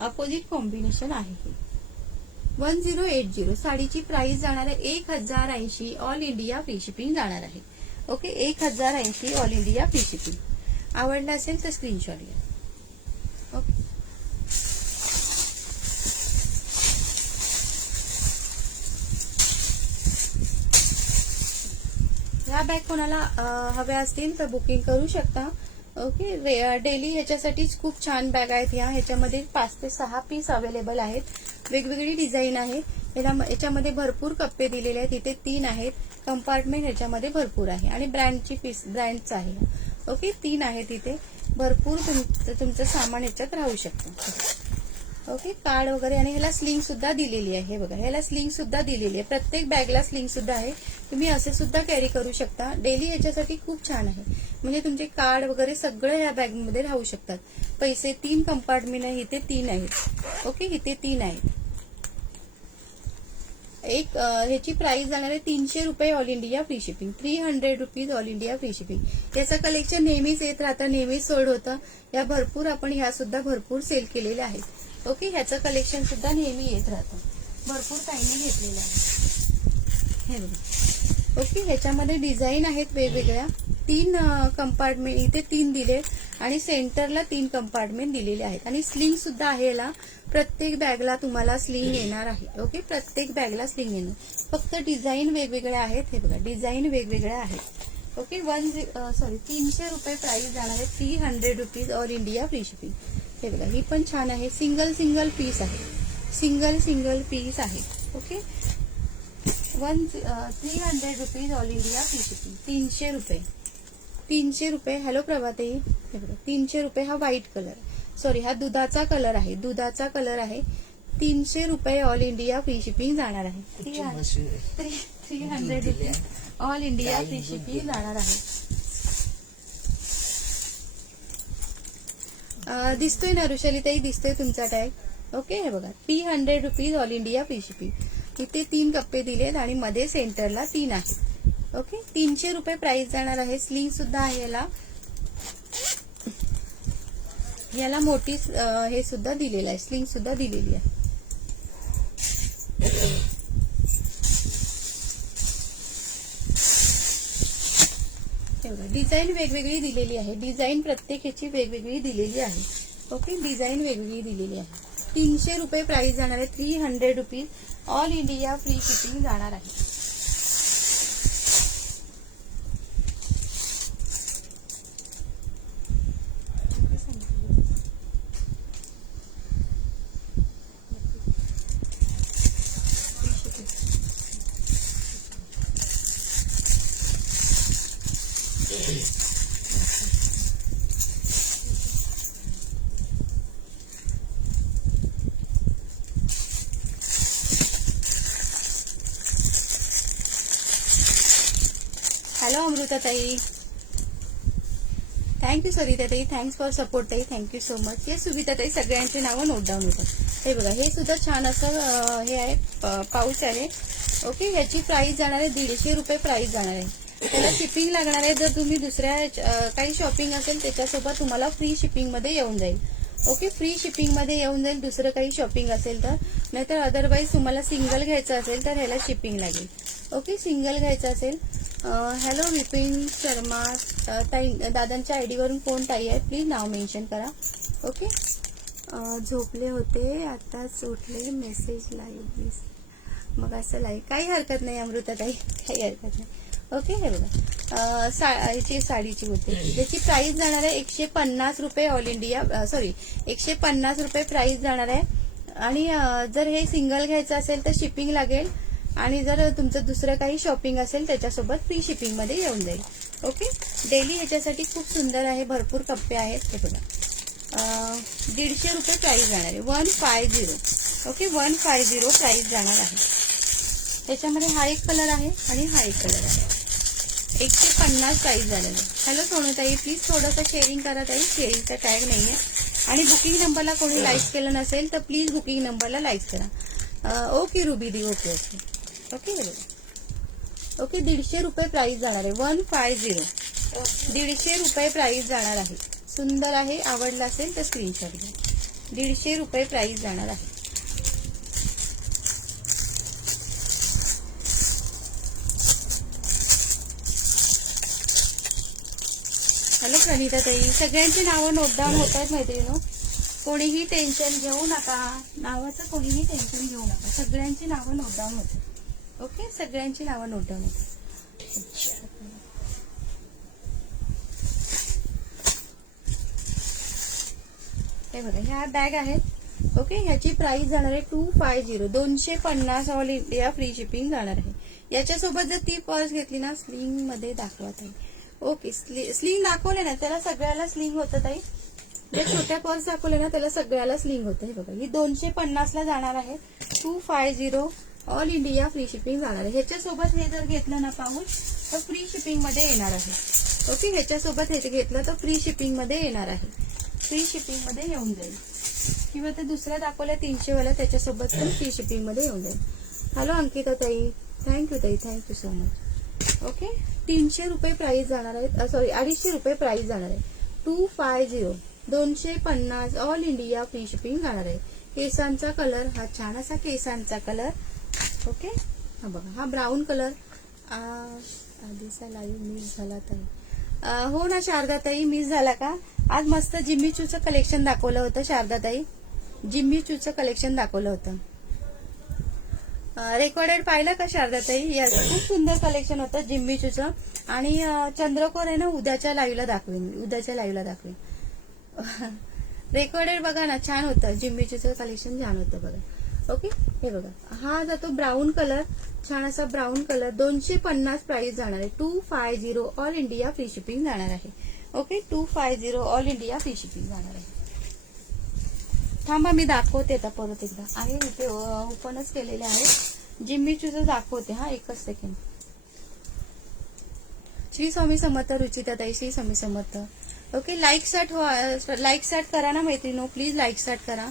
अपोजिट कॉम्बिनेशन आहे हे. 1080 साडीची प्राइस जाणार आहे 1080. ऑल इंडिया फ्री शिपिंग जाणार आहे. Okay 1080 all India free shipping. आवडलं असेल तर स्क्रीनशॉट घ्या. ओके ह्या बॅग कोणाला हव्या असतील तर बुकिंग करू शकता. ओके डेली ह्याच्यासाठीच खूप छान बॅग आहेत. ह्याच्यामध्ये 5 ते 6 पीस अवेलेबल आहेत. वेगवेगळी डिझाईन आहे. याच्यामध्ये भरपूर कप्पे दिलेले आहेत. इथे 3 आहेत. कंपार्टमेंट ह्याच्यामध्ये भरपूर आहे आणि ब्रँडची पीस ब्रँडचं आहे. ओके 3 आहेत इथे. भरपूर तुमचं सामान ह्याच्यात राहू शकतं. ओके कार्ड वगैरे. आणि ह्याला स्लिंग सुद्धा दिलेली आहे. हे बघा ह्याला स्लिंग सुद्धा दिलेली आहे. प्रत्येक बॅगला स्लिंग सुद्धा आहे. तुम्ही असे सुद्धा कॅरी करू शकता. डेली याच्यासाठी खूप छान आहे. म्हणजे तुमचे कार्ड वगैरे सगळं ह्या बॅगमध्ये राहू शकतात. पैसे 3 कंपार्टमेंट आहे. इथे 3 आहेत. ओके इथे 3 आहेत. एक ह्याची प्राइस जाणार आहे 300 रुपये all India free shipping. 300 rupees all India free shipping. याचं कलेक्शन नेहमीच येत राहतं, नेहमीच सोल्ड होतं. या भरपूर आपण ह्या सुद्धा भरपूर सेल केलेल्या आहेत. ओके ह्याचं कलेक्शन सुद्धा नेहमी येत राहतं. भरपूर ताईंनी घेतलेलं आहे. हे बघा. ओके ह्याच्यामध्ये डिझाईन आहेत वेगवेगळ्या. 3 कंपार्टमेंट इथे 3 दिले आणि सेंटरला 3 कंपार्टमेंट दिलेले आहेत. आणि स्लिंग सुद्धा आहे याला. प्रत्येक बॅगला तुम्हाला स्लिंग येणार आहे. ओके प्रत्येक बॅगला स्लिंग येणार. फक्त डिझाईन वेगवेगळ्या आहेत. हे बघा डिझाईन वेगवेगळ्या आहेत. ओके 300 रुपये प्राइस जाणार आहे. 300 rupees all India free shipping. हे बघा ही पण छान आहे. सिंगल पीस आहे. सिंगल पीस आहे. Okay 300 rupees all India free shipping. 300 रुपये. हॅलो प्रभाताई. हे बघा 300 रुपये. हा व्हाईट कलर, सॉरी हा दुधाचा कलर आहे. दुधाचा कलर आहे. 300 रुपये ऑल इंडिया फ्री शिपिंग जाणार आहे. 300 rupees all India free shipping जाणार आहे. दिसतोय ना ऋषालीताई, दिसतोय तुमचा टॅग. ओके हे बघा 300 rupees all India free shipping. इथे 3 कप्पे दिलेत आणि मध्ये सेंटरला 3 आहेत. ओके 300 रुपये प्राइस जाणार आहे. स्लिंग सुद्धा आहे याला मोठी हे सुद्धा दिलेलं आहे. स्लिंग सुद्धा दिलेली आहे. डिझाईन वेगवेगळी दिलेली आहे. डिझाईन प्रत्येक ह्याची वेगवेगळी दिलेली आहे. ओके डिझाईन वेगवेगळी दिलेली आहे. 300 रुपये प्राइस जाणार आहे. 300 rupees all India free shipping जाणार आहे. हॅलो अमृताताई, थँक्यू सरिताताई, थँक्स फॉर सपोर्ट ताई, थँक्यू सो मच. ये सुविताताई सगळ्यांची नावं नोट डाऊन होतात. हे बघा हे सुद्धा छान असं हे आहे पाऊच आहे. ओके ह्याची प्राइस जाणार आहे 150 रुपये प्राइस जाणार आहे. त्याला शिपिंग लागणार आहे. जर तुम्ही दुसऱ्या काही शॉपिंग असेल त्याच्यासोबत तुम्हाला फ्री शिपिंग मध्ये येऊन जाईल. ओके फ्री शिपिंग मध्ये येऊन जाईल दुसरं काही शॉपिंग असेल तर. नाहीतर अदरवाईज तुम्हाला सिंगल घ्यायचं असेल तर ह्याला शिपिंग लागेल. ओके सिंगल घ्यायचं असेल. हॅलो विपिन शर्मा ताई, दादांच्या आयडी वरून कोण ताई आहे प्लीज नाव मेन्शन करा. ओके झोपले होते, आताच उठले, मेसेज लाईव्ह प्लीज. मग असं लाईव्ह काही हरकत नाही अमृताताई, काही हरकत नाही. ओके. हे बघा याची साडीची होते, ज्याची प्राइस जाणार आहे 150 रुपये ऑल इंडिया, सॉरी 150 रुपये प्राइस जाणार आहे. आणि जर हे सिंगल घ्यायचं असेल तर शिपिंग लागेल, आणि जर तुमचं दुसरं काही शॉपिंग असेल त्याच्यासोबत फ्री शिपिंग मध्ये येऊन जाईल. ओके. डेली ह्याच्यासाठी खूप सुंदर आहे, भरपूर कप्पे आहेत. हे बघा 150 रुपये प्राइस जाणार आहे, 150. ओके, 150 प्राइस जाणार आहे. त्याच्यामध्ये हा एक कलर आहे आणि हा एक कलर आहे. 150 प्राइस झालेलं आहे. हॅलो सोनूताई, प्लीज थोडंसं शेअरिंग करा ताई, शेअरिंगचा टॅग नाहीये. आणि बुकिंग नंबरला कोणी लाईक केलं नसेल तर प्लीज बुकिंग नंबरला लाईक करा. ओके रुबीदी, ओके ओके ओके. ओके 150 रुपये प्राइस जाणार आहे, 150. 150 रुपये प्राइस जाणार आहे. सुंदर आहे, आवडला असेल तर स्क्रीनशॉट घ्या. 150 रुपये प्राइस जाणार आहे. हॅलो प्रणिता ताई, सगळ्यांची नावं नोट डाऊन होत आहेत मैत्रिणी. कोणीही टेन्शन घेऊ नका, नावाचं कोणीही टेन्शन घेऊ नका, सगळ्यांची नावं नोट डाऊन होते. ओके, सगळ्यांची नावं नोट डाऊन होते. हे बघा ह्या बॅग आहेत. ओके, ह्याची प्राइस जाणार आहे 250, 250 ऑल इंडिया फ्री शिपिंग जाणार आहे. याच्यासोबत जर ती पर्स घेतली ना, स्लिंग मध्ये दाखवत आहे. ओके, स्लिंग दाखवले ना त्याला सगळ्याला स्लिंग होतं ताई. जे छोट्या पर्स दाखवले ना त्याला सगळ्याला स्लिंग होतं. हे बघा ही 250 ला जाणार आहे, 250 ऑल इंडिया फ्री शिपिंग जाणार आहे. ह्याच्यासोबत हे जर घेतलं ना पाऊच तर फ्री शिपिंग मध्ये येणार आहे. ओके, ह्याच्यासोबत हे घेतलं तर फ्री शिपिंग मध्ये येणार आहे, फ्री शिपिंग मध्ये येऊन जाईल. किंवा ते दुसऱ्या दाखवल्या 300 वाला त्याच्यासोबत पण फ्री शिपिंग मध्ये येऊन जाईल. हॅलो अंकिता ताई, थँक्यू ताई, थँक्यू सो मच. ओके, 300 रुपये प्राइस जाणार आहे, सॉरी 250 रुपये प्राइस जाणार आहे, 250, 250 ऑल इंडिया फ्री शिपिंग जाणार आहे. केसांचा कलर हा छान असा केसांचा कलर. ओके, हा बघा हा ब्राऊन कलर. आधीचा लाईव्ह मिस झाला ताई. हो ना शारदाताई, मिस झाला का? आज मस्त जिम्मी चूचं कलेक्शन दाखवलं होतं शारदाताई, जिम्मी चूचं कलेक्शन दाखवलं होतं. रेकॉर्डेड पाहिलं का शारदाताई? यस, खूप सुंदर कलेक्शन होतं जिम्मी चूचं. आणि चंद्रकोर आहे ना उद्याच्या लाईव्हला दाखवेन, उद्याच्या लाईव्हला दाखवेन. रेकॉर्डेड बघा ना, छान होतं जिम्मी चूचं कलेक्शन, छान होतं बघा. ओके, हे बघा हा जातो ब्राऊन कलर, छान असा ब्राऊन कलर. 250 प्राइस जाणार आहे, 250 ऑल इंडिया फ्री शिपिंग जाणार आहे. Okay, 250 all India free shipping जाणार आहे. थांबा मी दाखवते आता परत एकदा, आहे इथे ओपनच केलेले आहे. जिम्मी चूचं दाखवते हा, एकच सेकंड. श्री स्वामी समर्थ रुचिता ताई, Shri Swami Samarth. Okay, like start करा ना मैत्रिणी, प्लीज लाईक स्टार्ट करा.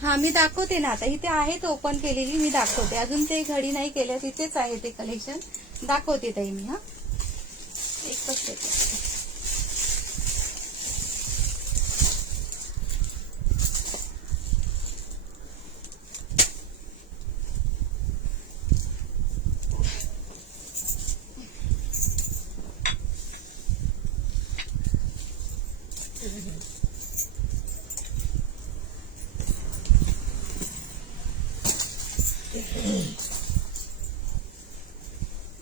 हा मी दाखवते ना, आता इथे आहेत ओपन केलेली, मी दाखवते. अजून ते घडी नाही केल्या, तिथेच आहे ते कलेक्शन, दाखवते ताई मी. हा एकच सेकंड.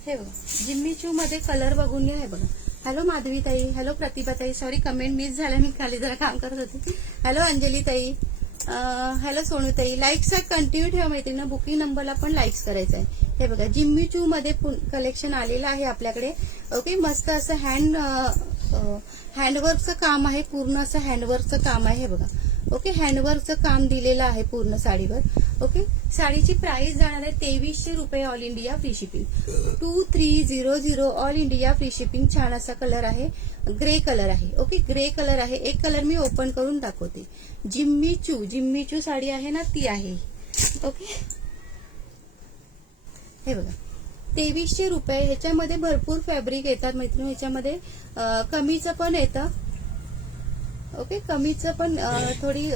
हे बघा जिम्मी चू मध्ये कलर बघून घ्या. हे बघा. हॅलो माधवी ताई, हॅलो प्रतिभा ताई, सॉरी कमेंट मिस झाल्या, मी खाली जरा काम करत होते. हॅलो अंजली ताई, हॅलो सोनू ताई. लाईक्स कंटिन्यू ठेवा मैत्रिणी, बुकिंग नंबरला पण लाईक्स करायचं आहे. हे बघा जिम्मी चू मध्ये कलेक्शन आलेलं आहे आपल्याकडे. ओके, मस्त असं हँडवर्कचं काम आहे, पूर्ण असं हँडवर्कचं काम आहे. हे बघा. ओके, हँडवर्कचं काम दिलेलं आहे पूर्ण साडीवर. ओके, साडीची प्राइस जाणार आहे 2300 रुपये all India free shipping, 2300 all India free shipping. छान असा कलर आहे, ग्रे कलर आहे. ओके, ग्रे कलर आहे. एक कलर मी ओपन करून दाखवते. जिम्मी चू साडी आहे ना, ती आहे. ओके, हे बघा 2300 रुपये. ह्याच्यामध्ये भरपूर फॅब्रिक येतात मैत्रिणी, ह्याच्यामध्ये कमीचं पण येतं. ओके, कमीचं पण थोडी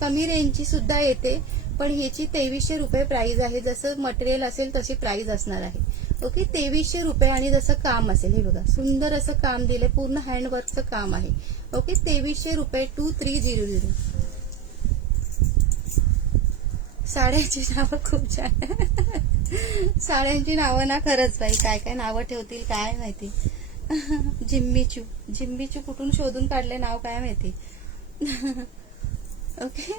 कमी रेंजची सुद्धा येते, पण ह्याची 2300 रुपये प्राइस आहे. जसं मटेरियल असेल तशी प्राइस असणार आहे. ओके 2300 रुपये आणि जसं काम असेल हे बघा सुंदर असं काम दिलंय पूर्ण हँडवर्कचं काम आहे ओके 2300 रुपये 2300 साड्यांची नावं खूप छान साड्यांची नावं ना खरंच बाई काय काय नावं ठेवतील काय माहिती जिम्मीचू कुठून शोधून काढले नाव काय माहिती ओके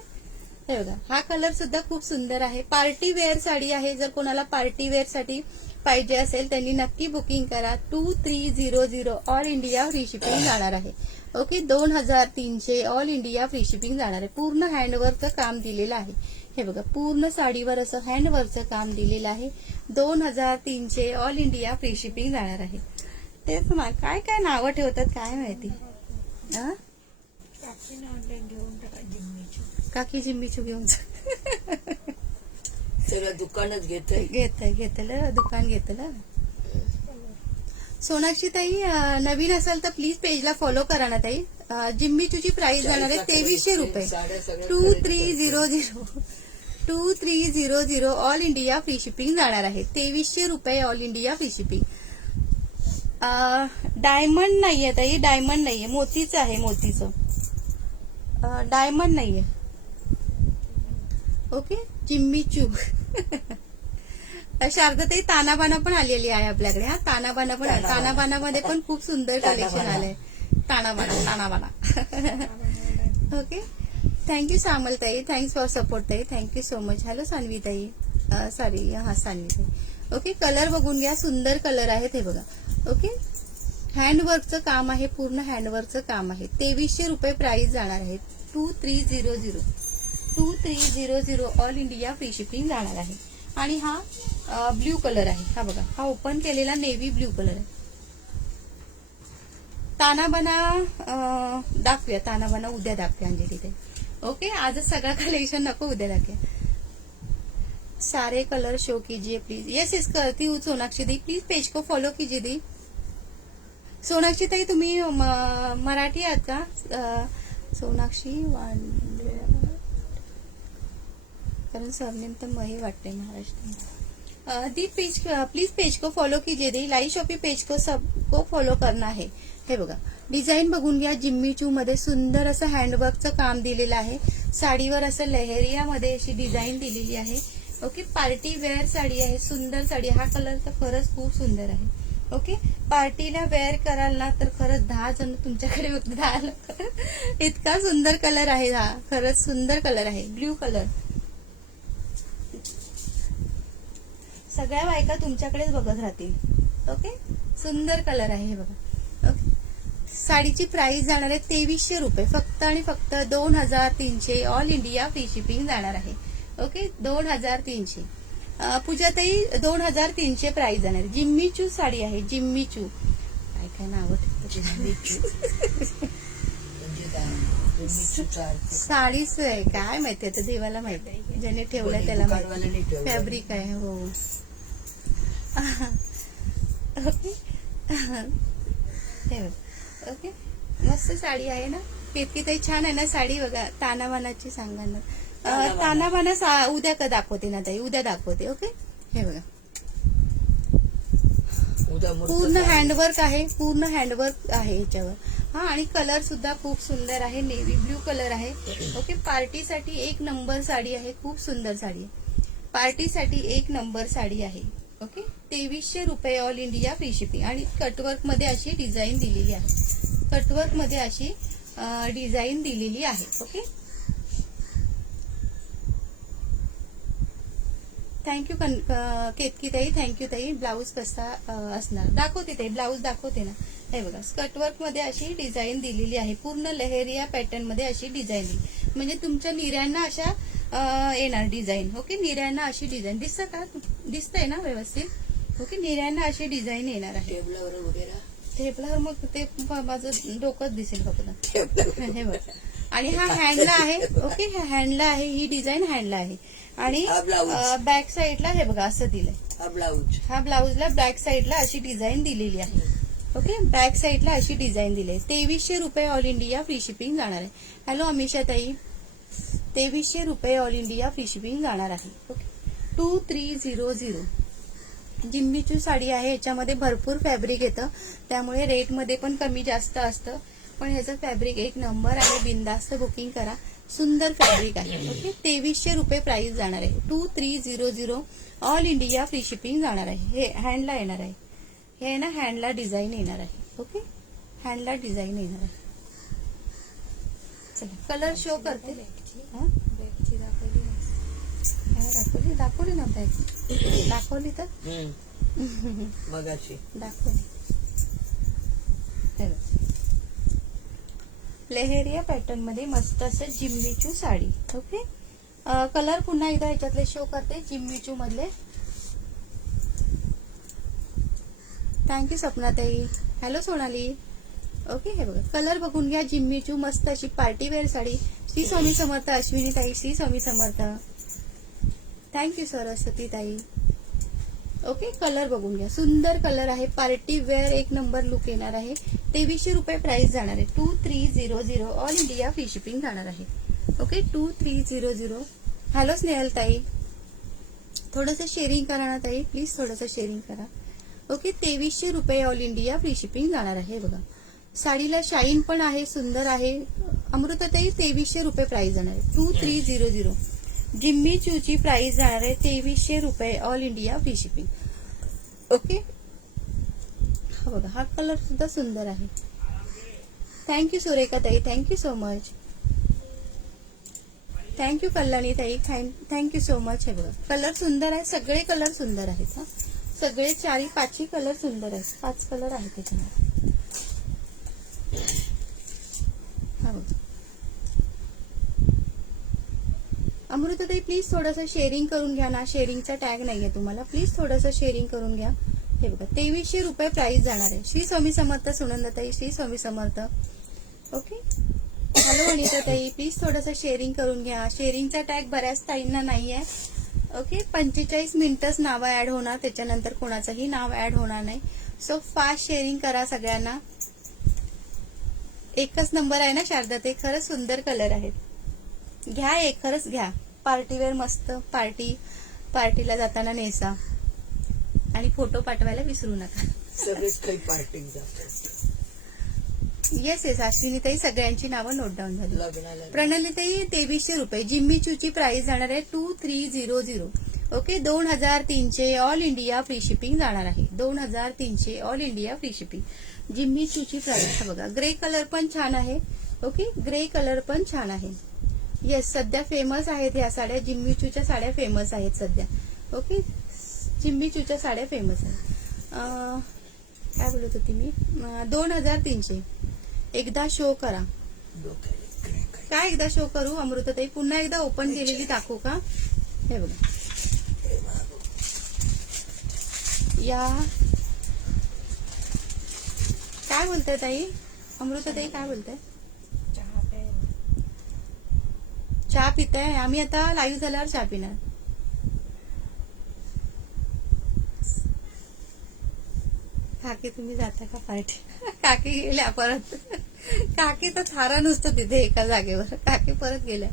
हे बघा हा कलर सुद्धा खूप सुंदर आहे पार्टी वेअर साडी आहे जर कोणाला पार्टी वेअर साठी पाहिजे असेल त्यांनी नक्की बुकिंग करा 2300 ऑल इंडिया फ्री शिपिंग जाणार आहे okay 2300 all India free shipping जाणार आहे पूर्ण हँडवर्कचं काम दिलेलं आहे हे बघा पूर्ण साडीवर असं हँडवर्कचं काम दिलेलं आहे 2300 ऑल इंडिया फ्री शिपिंग जाणार आहे तेच ना काय काय नावं ठेवतात काय माहिती काकी जिम्मीचू घेऊन त्याला दुकानच घेतलं दुकान घेतलं सोनाक्षी ताई नवीन असाल तर प्लीज पेजला फॉलो करा ना ताई जिम्मीचूची प्राइस जाणार आहे 2300 रुपये 2300 ऑल इंडिया फ्री शिपिंग जाणार आहे 2300 रुपये all India free shipping diamond नाहीये ताई डायमंड नाहीये मोतीचं आहे मोतीचं डायमंड नाहीये ओके जिम्मीचू शारदाताई तानाबाना पण आलेली आहे आपल्याकडे हा तानाबानामध्ये पण खूप सुंदर कलेक्शन आलंय तानाबाना ओके थँक्यू सामल ताई थँक्स फॉर सपोर्ट ताई thank you so much hello Sanvi ताई सॉरी हा सान्वी ताई ओके कलर बघून घ्या सुंदर कलर आहेत हे बघा ओके हँडवर्कचं काम आहे पूर्ण हँडवर्कचं काम आहे 2300 रुपये प्राइस जाणार आहे 2300 ऑल इंडिया फ्री शिपिंग जाणार आहे आणि हा ब्ल्यू कलर आहे हा बघा हा ओपन केलेला नेव्ही ब्ल्यू कलर आहे तानाबाना दाखवूया तानाबाना उद्या दाखवूया अंजली ते ओके आजच सगळं कलेक्शन नको उद्या दाखवूया सारे कलर शो कीजिए प्लीज यस करती हूँ सोनाक्षी दी प्लीज पेज को फॉलो कीजिए दी सोनाक्षी ताई तुम्ही मराठी आहात का सोनाक्षी कारण सरनेम तर मही वाटते महाराष्ट्र दी प्लीज पेज को फॉलो कीजिए दी लाई शॉपी पेज को सबको फॉलो करना है हे बघा डिझाईन बघून घ्या जिम्मीचू मध्ये सुंदर असं हँडवर्कचं काम दिलेलं आहे साडीवर असं लहेरियामध्ये अशी डिझाईन दिलेली आहे ओके पार्टी वेअर साडी आहे सुंदर साडी हा कलर तर खरंच खूप सुंदर आहे ओके पार्टीला वेअर कराल ना तर खरंच 10 जण तुमच्याकडे बघ 10 लोक इतका सुंदर कलर आहे हा खरंच सुंदर कलर आहे ब्ल्यू कलर सगळ्या बायका तुमच्याकडेच बघत राहतील ओके सुंदर कलर आहे हे बघा ओके साडीची प्राइस जाणार आहे 2300 रुपये फक्त आणि फक्त 2300 ऑल इंडिया फ्री शिपिंग जाणार आहे ओके 2300 पूजाताई 2300 प्राइस जाणार आहे जिम्मीचू साडी आहे जिम्मीचू काय काय नाव साडीच आहे काय माहिती आता देवाला माहिती आहे ज्याने ठेवलंय त्याला फॅब्रिक आहे हो ओके मस्त साडी आहे ना केतकी ताई छान आहे ना साडी बघा तानाबानाची सांगा ना तानाबाना उद्या का दाखवते ना ताई उद्या दाखवते ओके हे बघा पूर्ण हँडवर्क आहे ह्याच्यावर हा आणि कलर सुद्धा खूप सुंदर आहे नेव्ही ब्ल्यू कलर आहे ओके पार्टीसाठी एक नंबर साडी आहे खूप सुंदर साडी आहे पार्टीसाठी एक नंबर साडी आहे ओके 2300 रुपये ऑल इंडिया फ्री शिपिंग आणि कटवर्क मध्ये अशी डिझाईन दिलेली आहे कटवर्क मध्ये अशी डिझाईन दिलेली आहे ओके थँक्यू केतकी ताई थँक्यू ताई ब्लाऊज कसा असणार दाखवते ताई ब्लाऊज दाखवते ना हे बघा स्कर्टवर्क मध्ये अशी डिझाईन दिलेली आहे पूर्ण लहेरिया पॅटर्न मध्ये अशी डिझाईन दिली म्हणजे तुमच्या निऱ्यांना अशा येणार डिझाईन ओके निऱ्यांना अशी डिझाईन दिसतं का दिसतंय ना व्यवस्थित ओके निऱ्यांना अशी डिझाईन येणार आहे टेबलावर मग ते माझं डोकंच दिसेल फक्त हे बघा आणि हा हँडला आहे ओके हँडला आहे ही डिझाईन हँडला आहे आणि बॅक साईडला हे बघा असं दिलंय हा ब्लाऊजला बॅक साईडला अशी डिझाईन दिलेली आहे ओके बॅक साईडला अशी डिझाईन दिली आहे 2300 रुपये ऑल इंडिया फ्री शिपिंग जाणार आहे हॅलो अमिषा ताई 2300 रुपये ऑल इंडिया फ्री शिपिंग जाणार आहे ओके 2300 जिम्मीचू साडी आहे, याच्यामध्ये भरपूर फॅब्रिक येतं, त्यामुळे रेटमध्ये पण कमी जास्त असतं. पण ह्याचं फॅब्रिक एक नंबर आहे. बिंदास्त बुकिंग करा. सुंदर फॅब्रिक आहे. ओके, 2300 रुपये प्राइस जाणार आहे. 2300 ऑल इंडिया फ्री शिपिंग जाणार आहे. हे हँडला येणार आहे. हे आहे ना, हँडला डिझाईन येणार आहे. ओके, हँडला डिझाईन येणार आहे. चला कलर शो करते. हा? दाखवली ना बॅग, दाखवली तर मगाशी दाखवली. लेहेरिया पॅटर्न मध्ये मस्त असं जिम्मीचू साडी. ओके, कलर पुन्हा एकदा ह्याच्यातले शो करते जिम्मीचू मधले. थँक्यू सपनाताई. हॅलो सोनाली. ओके, हे बघा कलर बघून घ्या. जिम्मीचू मस्त अशी पार्टीवेअर साडी. श्री स्वामी समर्थ. अश्विनी ताई श्री स्वामी समर्थ. थँक्यू सरस्वती ताई. ओके, कलर बघून घ्या. सुंदर कलर आहे. पार्टी वेअर एक नंबर लुक येणार आहे. 2300 रुपये प्राइस जाणार आहे. 2300 ऑल इंडिया फ्री शिपिंग जाणार आहे. ओके, 2300. हॅलो स्नेहल ताई. थोडंसं शेअरिंग करा ना ताई, प्लीज थोडंसं शेअरिंग करा. ओके, 2300 रुपये ऑल इंडिया फ्री शिपिंग जाणार आहे. बघा साडीला शाईन पण आहे, सुंदर आहे. अमृताताई 2300 रुपये प्राइस जाणार आहे. 2300 जिम्मी चूची प्राइस जाणार आहे 2300 रुपये all India free shipping. Okay, हा बघा हा कलर सुद्धा सुंदर आहे. थँक्यू सुरेखा ताई. Thank you so much. Thank you Kalyani ताई. Thank you so much. हे बघा कलर सुंदर आहे. सगळे कलर सुंदर आहेत. हा सगळे 4-5 कलर सुंदर आहेत. 5 कलर आहेत त्याच्यामध्ये. हा बघा अमृताताई प्लीज थोडंसं शेअरिंग करून घ्या ना. शेअरिंगचा टॅग नाहीये तुम्हाला. प्लीज थोडंसं शेअरिंग करून घ्या. हे बघा 2300 रुपये प्राइस जाणार आहे. श्री स्वामी समर्थ सुनंदाताई. श्री स्वामी समर्थ. ओके, हॅलो अनिताताई. प्लीज थोडंसं शेअरिंग करून घ्या. शेअरिंगचा टॅग बऱ्याच ताईंना नाहीये. ओके, 45 मिनिटच नावं ऍड होणार, त्याच्यानंतर कोणाचंही नाव ऍड होणार नाही. सो फास्ट शेअरिंग करा सगळ्यांना. एकच नंबर आहे ना शारदाताई. खरंच सुंदर कलर आहेत. घ्या एक, खरंच घ्या. पार्टीवेअर मस्त. पार्टीला जाताना नेसा आणि फोटो पाठवायला विसरू नका. सगळेच काही पार्टीत जातात. येस येस अश्विनीताई सगळ्यांची नावं नोट डाऊन झाली. लग्नाला प्रणालीताई 2300 रुपये. जिम्मी चूची प्राइस जाणार आहे 2300. Okay, 2300 all India free shipping जाणार आहे. 2300 ऑल इंडिया फ्री शिपिंग. जिम्मी चूची प्राइस बघा. ग्रे कलर पण छान आहे. ओके, ग्रे कलर पण छान आहे. येस, सध्या फेमस आहेत ह्या साड्या. जिम्मी चूच्या साड्या फेमस आहेत सध्या. ओके, जिम्मी चूच्या साड्या फेमस आहेत. काय बोलत होती मी. 2300. एकदा शो करा. काय एकदा शो करू अमृताताई. पुन्हा एकदा ओपन केलेली दाखवू का. हे बघा या. काय बोलताय ताई. अमृताताई काय बोलताय. चहा पिताय. आम्ही आता लाईव्ह झाल्यावर चहा पिणार. काकी तुम्ही जाता का पार्टी. काकी गेल्या परत. काकी तर थारा नुसतं तिथे एका जागेवर. काकी परत गेल्या.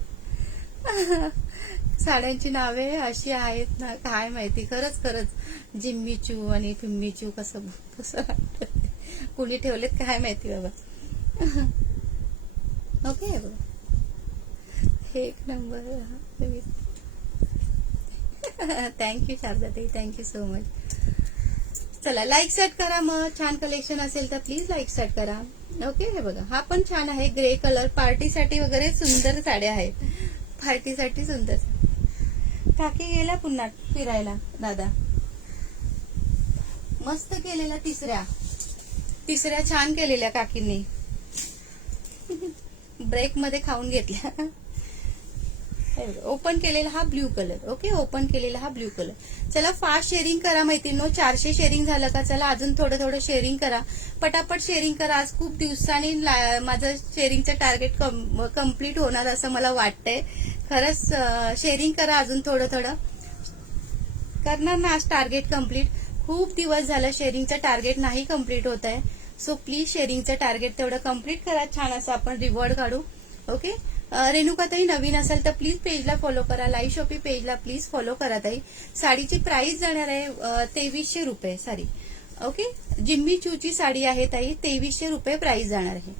साड्यांची नावे अशी आहेत ना काय माहिती. खरंच जिम्मीचू आणि फिम्मीचू कसं वाटतं. कुणी ठेवलेत काय माहिती बाबा. ओके, बघा एक नंबर. थँक्यू शारदाताई. Thank you so much. चला लाईक सेट करा. मग छान कलेक्शन असेल तर प्लीज लाईक सेट करा. ओके, हे बघा हा पण छान आहे. Grey colour. पार्टीसाठी वगैरे सुंदर साड्या आहेत. पार्टीसाठी सुंदर. काकी गेल्या पुन्हा फिरायला. दादा मस्त केलेल्या. तिसऱ्या छान केलेल्या काकींनी. ब्रेक मध्ये खाऊन घेतल्या. ओपन केलेला हा ब्ल्यू कलर. ओके, ओपन केलेला हा ब्ल्यू कलर. चला फास्ट शेअरिंग करा मैत्रिणींनो. 400 शेअरिंग झालं का. चला अजून थोडं शेअरिंग करा. पटापट शेअरिंग करा. आज खूप दिवसांनी माझं शेअरिंगचं टार्गेट कम्प्लीट होणार असं मला वाटतंय. खरंच शेअरिंग करा अजून थोडं. करणार ना आज टार्गेट कम्प्लीट. खूप दिवस झालं शेअरिंगचं टार्गेट नाही कम्प्लीट होत आहे. सो प्लीज शेअरिंगचं टार्गेट तेवढं कम्प्लीट करा. छान असं आपण रिवॉर्ड काढू. ओके, रेणुकाताई नवीन असेल तर प्लीज पेजला फॉलो करा. लाईव्ह शॉपिंग पेजला प्लीज फॉलो करा ताई. साडीची प्राइस जाणार आहे 2300 रुपये. Sorry, okay. जिम्मी चूची साडी आहे ताई, 2300 रुपये प्राइस जाणार आहे.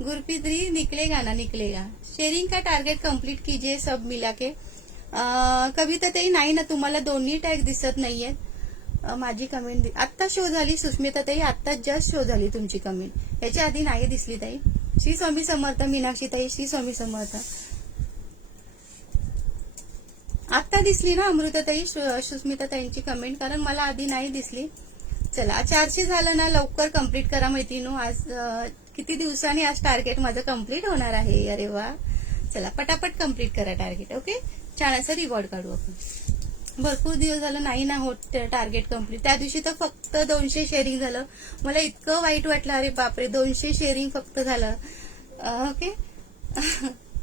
गुरप्रीत री निकलेगा ना, निकलेगा. शेयरिंग का टार्गेट कंप्लीट कीजिए सब मिला के. कविता ताई नाही ना, तुम्हाला दोन्ही टॅग दिसत नाहीये. माझी कमेंट आत्ता शो झाली. सुष्मिता ताई आत्ता जस्ट शो झाली तुमची कमेंट, याच्या आधी नाही दिसली ताई. श्री स्वामी समर्थ. मीनाक्षी ताई श्री स्वामी समर्थ. आत्ता दिसली ना अमृता ताई, सुष्मिता ताईंची कमेंट, कारण मला आधी नाही दिसली. चला 400 झालं ना, लवकर कंप्लीट करा मैत्रिणीनो. आज किती दिवसांनी आज टार्गेट माझं कंप्लीट होणार आहे. अरे वा, चला पटापट कंप्लीट करा टार्गेट. ओके, छान असं रिवॉर्ड काढू आपण. भरपूर दिवस झालं नाही ना होत टार्गेट कंप्लीट. त्या दिवशी तर फक्त 200 शेअरिंग झालं. मला इतकं वाईट वाटलं, अरे बापरे 200 शेअरिंग फक्त झालं. ओके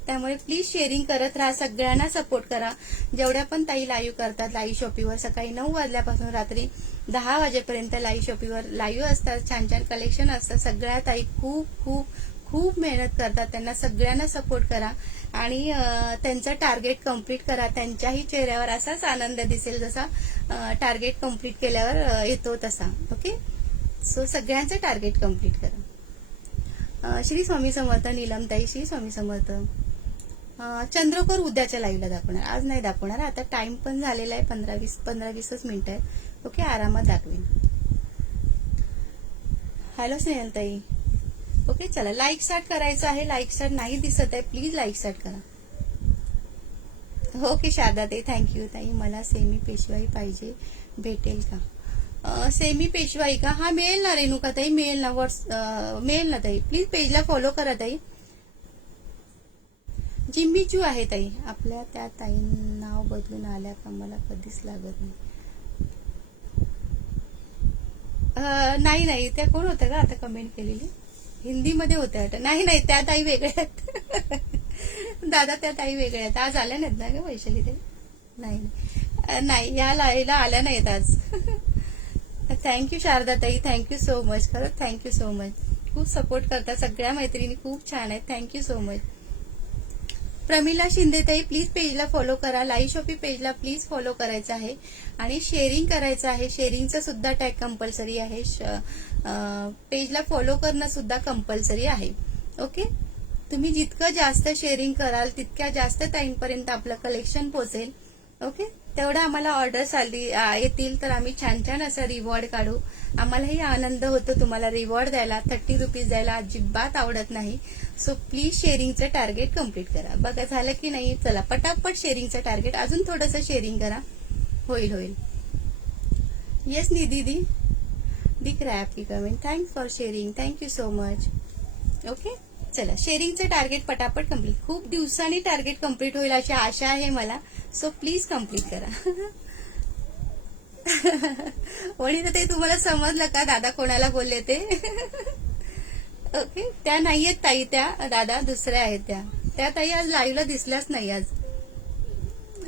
त्यामुळे प्लीज शेअरिंग करत राहा, सगळ्यांना सपोर्ट करा. जेवढ्या पण ताई लाईव्ह करतात लाईव्ह शॉपिंगवर, सकाळी 9 वाजल्यापासून रात्री 10 वाजेपर्यंत लाईव्ह शॉपिंगवर लाईव्ह असतात. छान छान कलेक्शन असतात. सगळ्या ताई खूप खूप खूप मेहनत करतात. त्यांना सगळ्यांना सपोर्ट करा आणि त्यांचं टार्गेट कंप्लीट करा. त्यांच्याही चेहऱ्यावर असाच आनंद दिसेल जसा टार्गेट कंप्लीट केल्यावर येतो तसा. ओके, सो सगळ्यांचं टार्गेट कंप्लीट करा. श्री स्वामी समर्थ. नीलमताई श्री स्वामी समर्थ. चंद्रकोर उद्याच्या लाईव्हला दाखवणार, आज नाही दाखवणार. आता टाइम पण झालेला आहे, 15-20च मिनिटं आहे. ओके, आरामात दाखवेन. हॅलो स्नेहलताई. ओके, चला लाईक स्टार्ट करायचं आहे. लाईक स्टार्ट नाही दिसत आहे, प्लीज लाईक स्टार्ट करा. ओके शारदा ताई, थँक्यू ताई. मला सेमी पेशवाई पाहिजे, भेटेल का? सेमी पेशवाई का? हा मिळेल ना रेणुका ताई, मिळेल ना. मिळेल ना ताई. प्लीज पेजला फॉलो करा ताई. जिम्मी चू आहे ताई. आपल्या त्या ताई नाव बदलून आल्या का? मला कधीच लागत नाही. नाही त्या कोण होत्या का आता कमेंट केलेली? हिंदीमध्ये होत्या वाटतं. नाही त्या ताई वेगळ्या आहेत. दादा त्या ताई वेगळ्या आहेत. आज आल्या नाहीत ना ग वैशाली ताई? नाही या लाईला आल्या नाहीत आज. थँक्यू शारदा ताई, थँक्यू सो मच. खरंच थँक्यू सो मच. खूप सपोर्ट करता सगळ्या मैत्रिणी, खूप छान आहेत. Thank you so much. Pramila Shinde ताई, प्लीज पेजला फॉलो करा. लाईव्ह शॉपिंग पेजला प्लीज फॉलो करायचं आहे आणि शेअरिंग करायचं आहे. शेअरिंगचं सुद्धा टॅग कंपल्सरी आहे. पेजला फॉलो करणं सुद्धा कंपल्सरी आहे. ओके, तुम्ही जितकं जास्त शेअरिंग कराल तितक्या जास्त टाइम पर्यंत आपलं कलेक्शन पोहोचेल. ओके, तेवढा आम्हाला ऑर्डर्स येतील तर आम्ही छान छान असं रिवॉर्ड काढू. आम्हालाही आनंद होतो तुम्हाला रिवॉर्ड द्यायला. 30 रुपीज द्यायला अजिबात आवडत नाही. सो प्लीज शेअरिंगचं टार्गेट कंप्लीट करा. बघा झालं की नाही? चला पटापट शेअरिंगचं टार्गेट, अजून थोडंसं शेअरिंग करा. होईल. येस दीदी, दिख रहा है आपकी comment. Thanks for sharing, thank you so much. Okay, चला शेअरिंगचं टार्गेट पटापट कंप्लीट. खूप दिवसांनी टार्गेट कंप्लीट होईल अशी आशा आहे मला. सो प्लीज कंप्लीट करा. वणीचं ते तुम्हाला समजलं का दादा कोणाला बोलले ते? ओके, त्या नाहीयेत ताई, त्या दादा दुसऱ्या आहेत. त्या ताई आज लाईव्हला दिसल्याच नाही आज.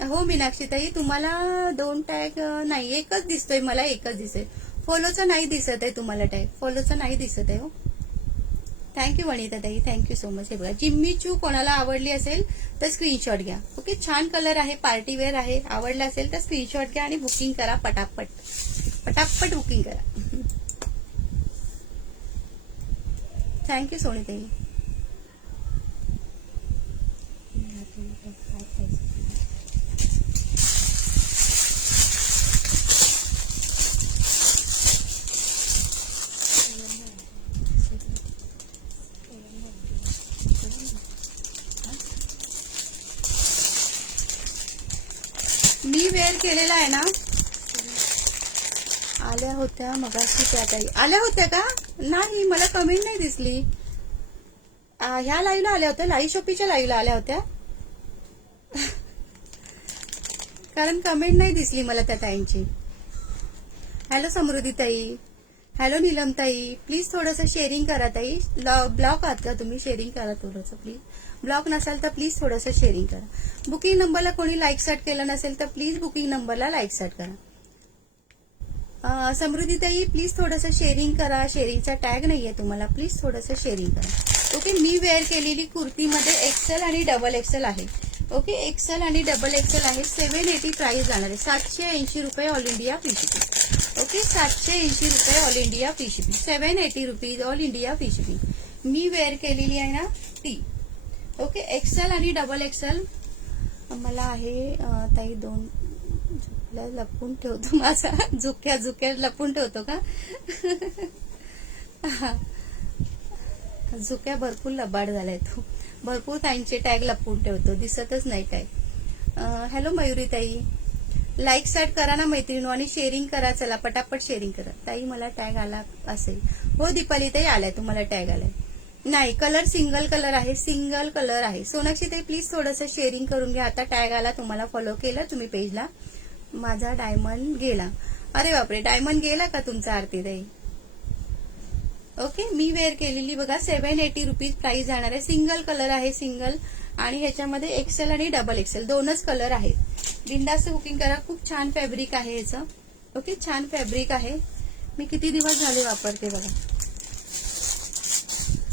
हो मीनाक्षी ताई, तुम्हाला 2 टॅग नाही, एकच दिसतोय मला, एकच दिसेल. फॉलोचा नाही दिसत आहे तुम्हाला टॅग, फॉलोचा नाही दिसत आहे. हो, थँक्यू वनिता ताई, थँक्यू सो मच. हे बघा, जिम्मी चू कोणाला आवडली असेल तर स्क्रीनशॉट घ्या. ओके, छान कलर आहे, पार्टी वेअर आहे. आवडला असेल तर स्क्रीनशॉट घ्या आणि बुकिंग करा. पटापट बुकिंग करा. थँक्यू सोनीताई. मी वेअर केलेला आहे ना. आल्या होत्या मगाशी त्या ताई. आल्या होत्या का? नाही, मला कमेंट नाही दिसली. ह्या लाईव्हला आल्या होत्या, लाईव्ह शॉपिंगच्या लाईव्हला आल्या होत्या. कारण कमेंट नाही दिसली मला त्या ताईंची. हॅलो समृद्धी ताई, हॅलो नीलम ताई. प्लीज थोडंसं शेअरिंग करा ताई. ब्लॉक आहात का तुम्ही? शेअरिंग करा थोडंसं प्लीज. ब्लॉक नसाल तर प्लीज थोडंसं शेअरिंग करा. बुकिंग नंबरला कोणी लाईक स्टार्ट केलं नसेल तर प्लीज बुकिंग नंबरला लाईक स्टार्ट करा. समृद्धीताई प्लीज थोडंसं शेअरिंग करा. शेअरिंगचा टॅग नाहीये तुम्हाला, प्लीज थोडंसं शेअरिंग करा. ओके, मी वेअर केलेली कुर्तीमध्ये एक्सेल आणि डबल एक्सेल आहे. ओके, एक्सेल आणि डबल एक्सेल आहे. 780 प्राइस जाणार आहे. 780 रुपये all India free shipping. Okay, 780 रुपये all India free shipping. 780 rupees all India free shipping. मी वेअर केलेली आहे ना ती. ओके, एक्सेल आणि डबल एक्सेल मला आहे ताई. दोन झुकल्या लपून ठेवतो माझा. झुक्या लपून ठेवतो का? झुक्या भरपूर लबाड झालाय तो. भरपूर ताईंचे टॅग लपून ठेवतो, दिसतच नाही काय. हॅलो मयुरी ताई, लाईक स्टार्ट करा ना मैत्रिणी आणि शेअरिंग करा. चला पटापट शेअरिंग करा. ताई मला टॅग आला असेल. हो दीपाली ताई आलाय, तुम्हाला टॅग आलाय. नाही, कलर सिंगल कलर आहे. सिंगल कलर आहे. सोनाक्षी ताई प्लीज थोडंसं शेअरिंग करून घ्या. आता टॅग आला, तुम्हाला फॉलो केलं तुम्ही पेजला. माझा डायमंड गेला. अरे बापरे, डायमंड गेला का तुमचा आरती ताई? ओके, मी वेअर केलेली बघा. 780 रुपीज प्राइस जाणार आहे. सिंगल कलर आहे, सिंगल. आणि ह्याच्यामध्ये एक्सेल आणि डबल एक्सेल दोनच कलर आहेत. बिंदास बुकिंग करा. खूप छान फॅब्रिक आहे याचं. ओके, छान फॅब्रिक आहे. मी किती दिवस झाले वापरते बघा.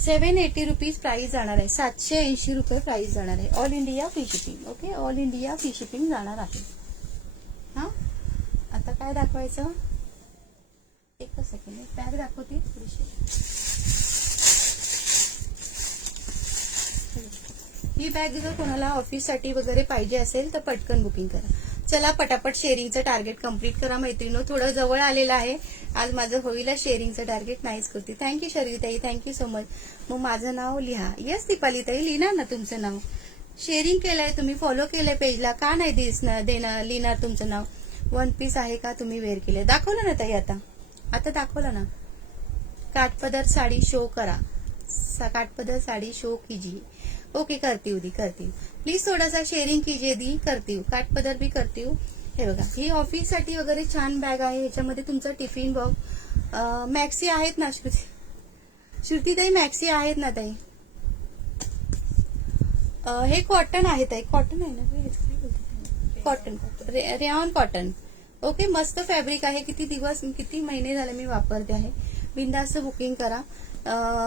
780 रुपीज प्राइस जाणार आहे. 780 रुपये प्राइस जाणार आहे. All India free shipping. Okay, all India free shipping जाणार आहे. हा, आता काय दाखवायचं? एकच सेकंड, बॅग दाखवते थोडीशी. ही बॅग जर कोणाला ऑफिससाठी वगैरे पाहिजे असेल तर पटकन बुकिंग करा. चला पटापट शेअरिंगचं टार्गेट कम्प्लीट करा मैत्रिणी. थोडं जवळ आलेलं आहे. आज माझं होईल शेअरिंगचं टार्गेट नाहीच करते. थँक्यू शर्विताई, थँक्यू सो मच. मग माझं नाव लिहा. येस दीपालीताई, लिहिणार ना तुमचं नाव. शेअरिंग केलंय तुम्ही, फॉलो केलंय पेजला, का नाही लिहिणार तुमचं नाव? वन पीस आहे का तुम्ही वेअर केले? दाखवलं ना ताई, आता दाखवलं ना. काठपदर साडी शो करा. काठपदर साडी शो कीजिए. ओके, करती हूँ दी, करती हूँ. प्लीज थोड़ा सा शेअरिंग कीजिए दी. करती हूँ. काठपदर भी करती हूँ. हे बघा, ही ऑफिससाठी वगैरे छान बॅग आहे. ह्याच्यामध्ये तुमचा टिफिन बॉक्स. मॅक्सी आहेत ना श्रुती ताई? मॅक्सी आहेत ना ताई? हे कॉटन आहे ताई. कॉटन आहे ना? Cotton, rayon cotton. ओके, मस्त फॅब्रिक आहे. किती महिने झाले मी वापरते आहे. बिंदास बुकिंग करा.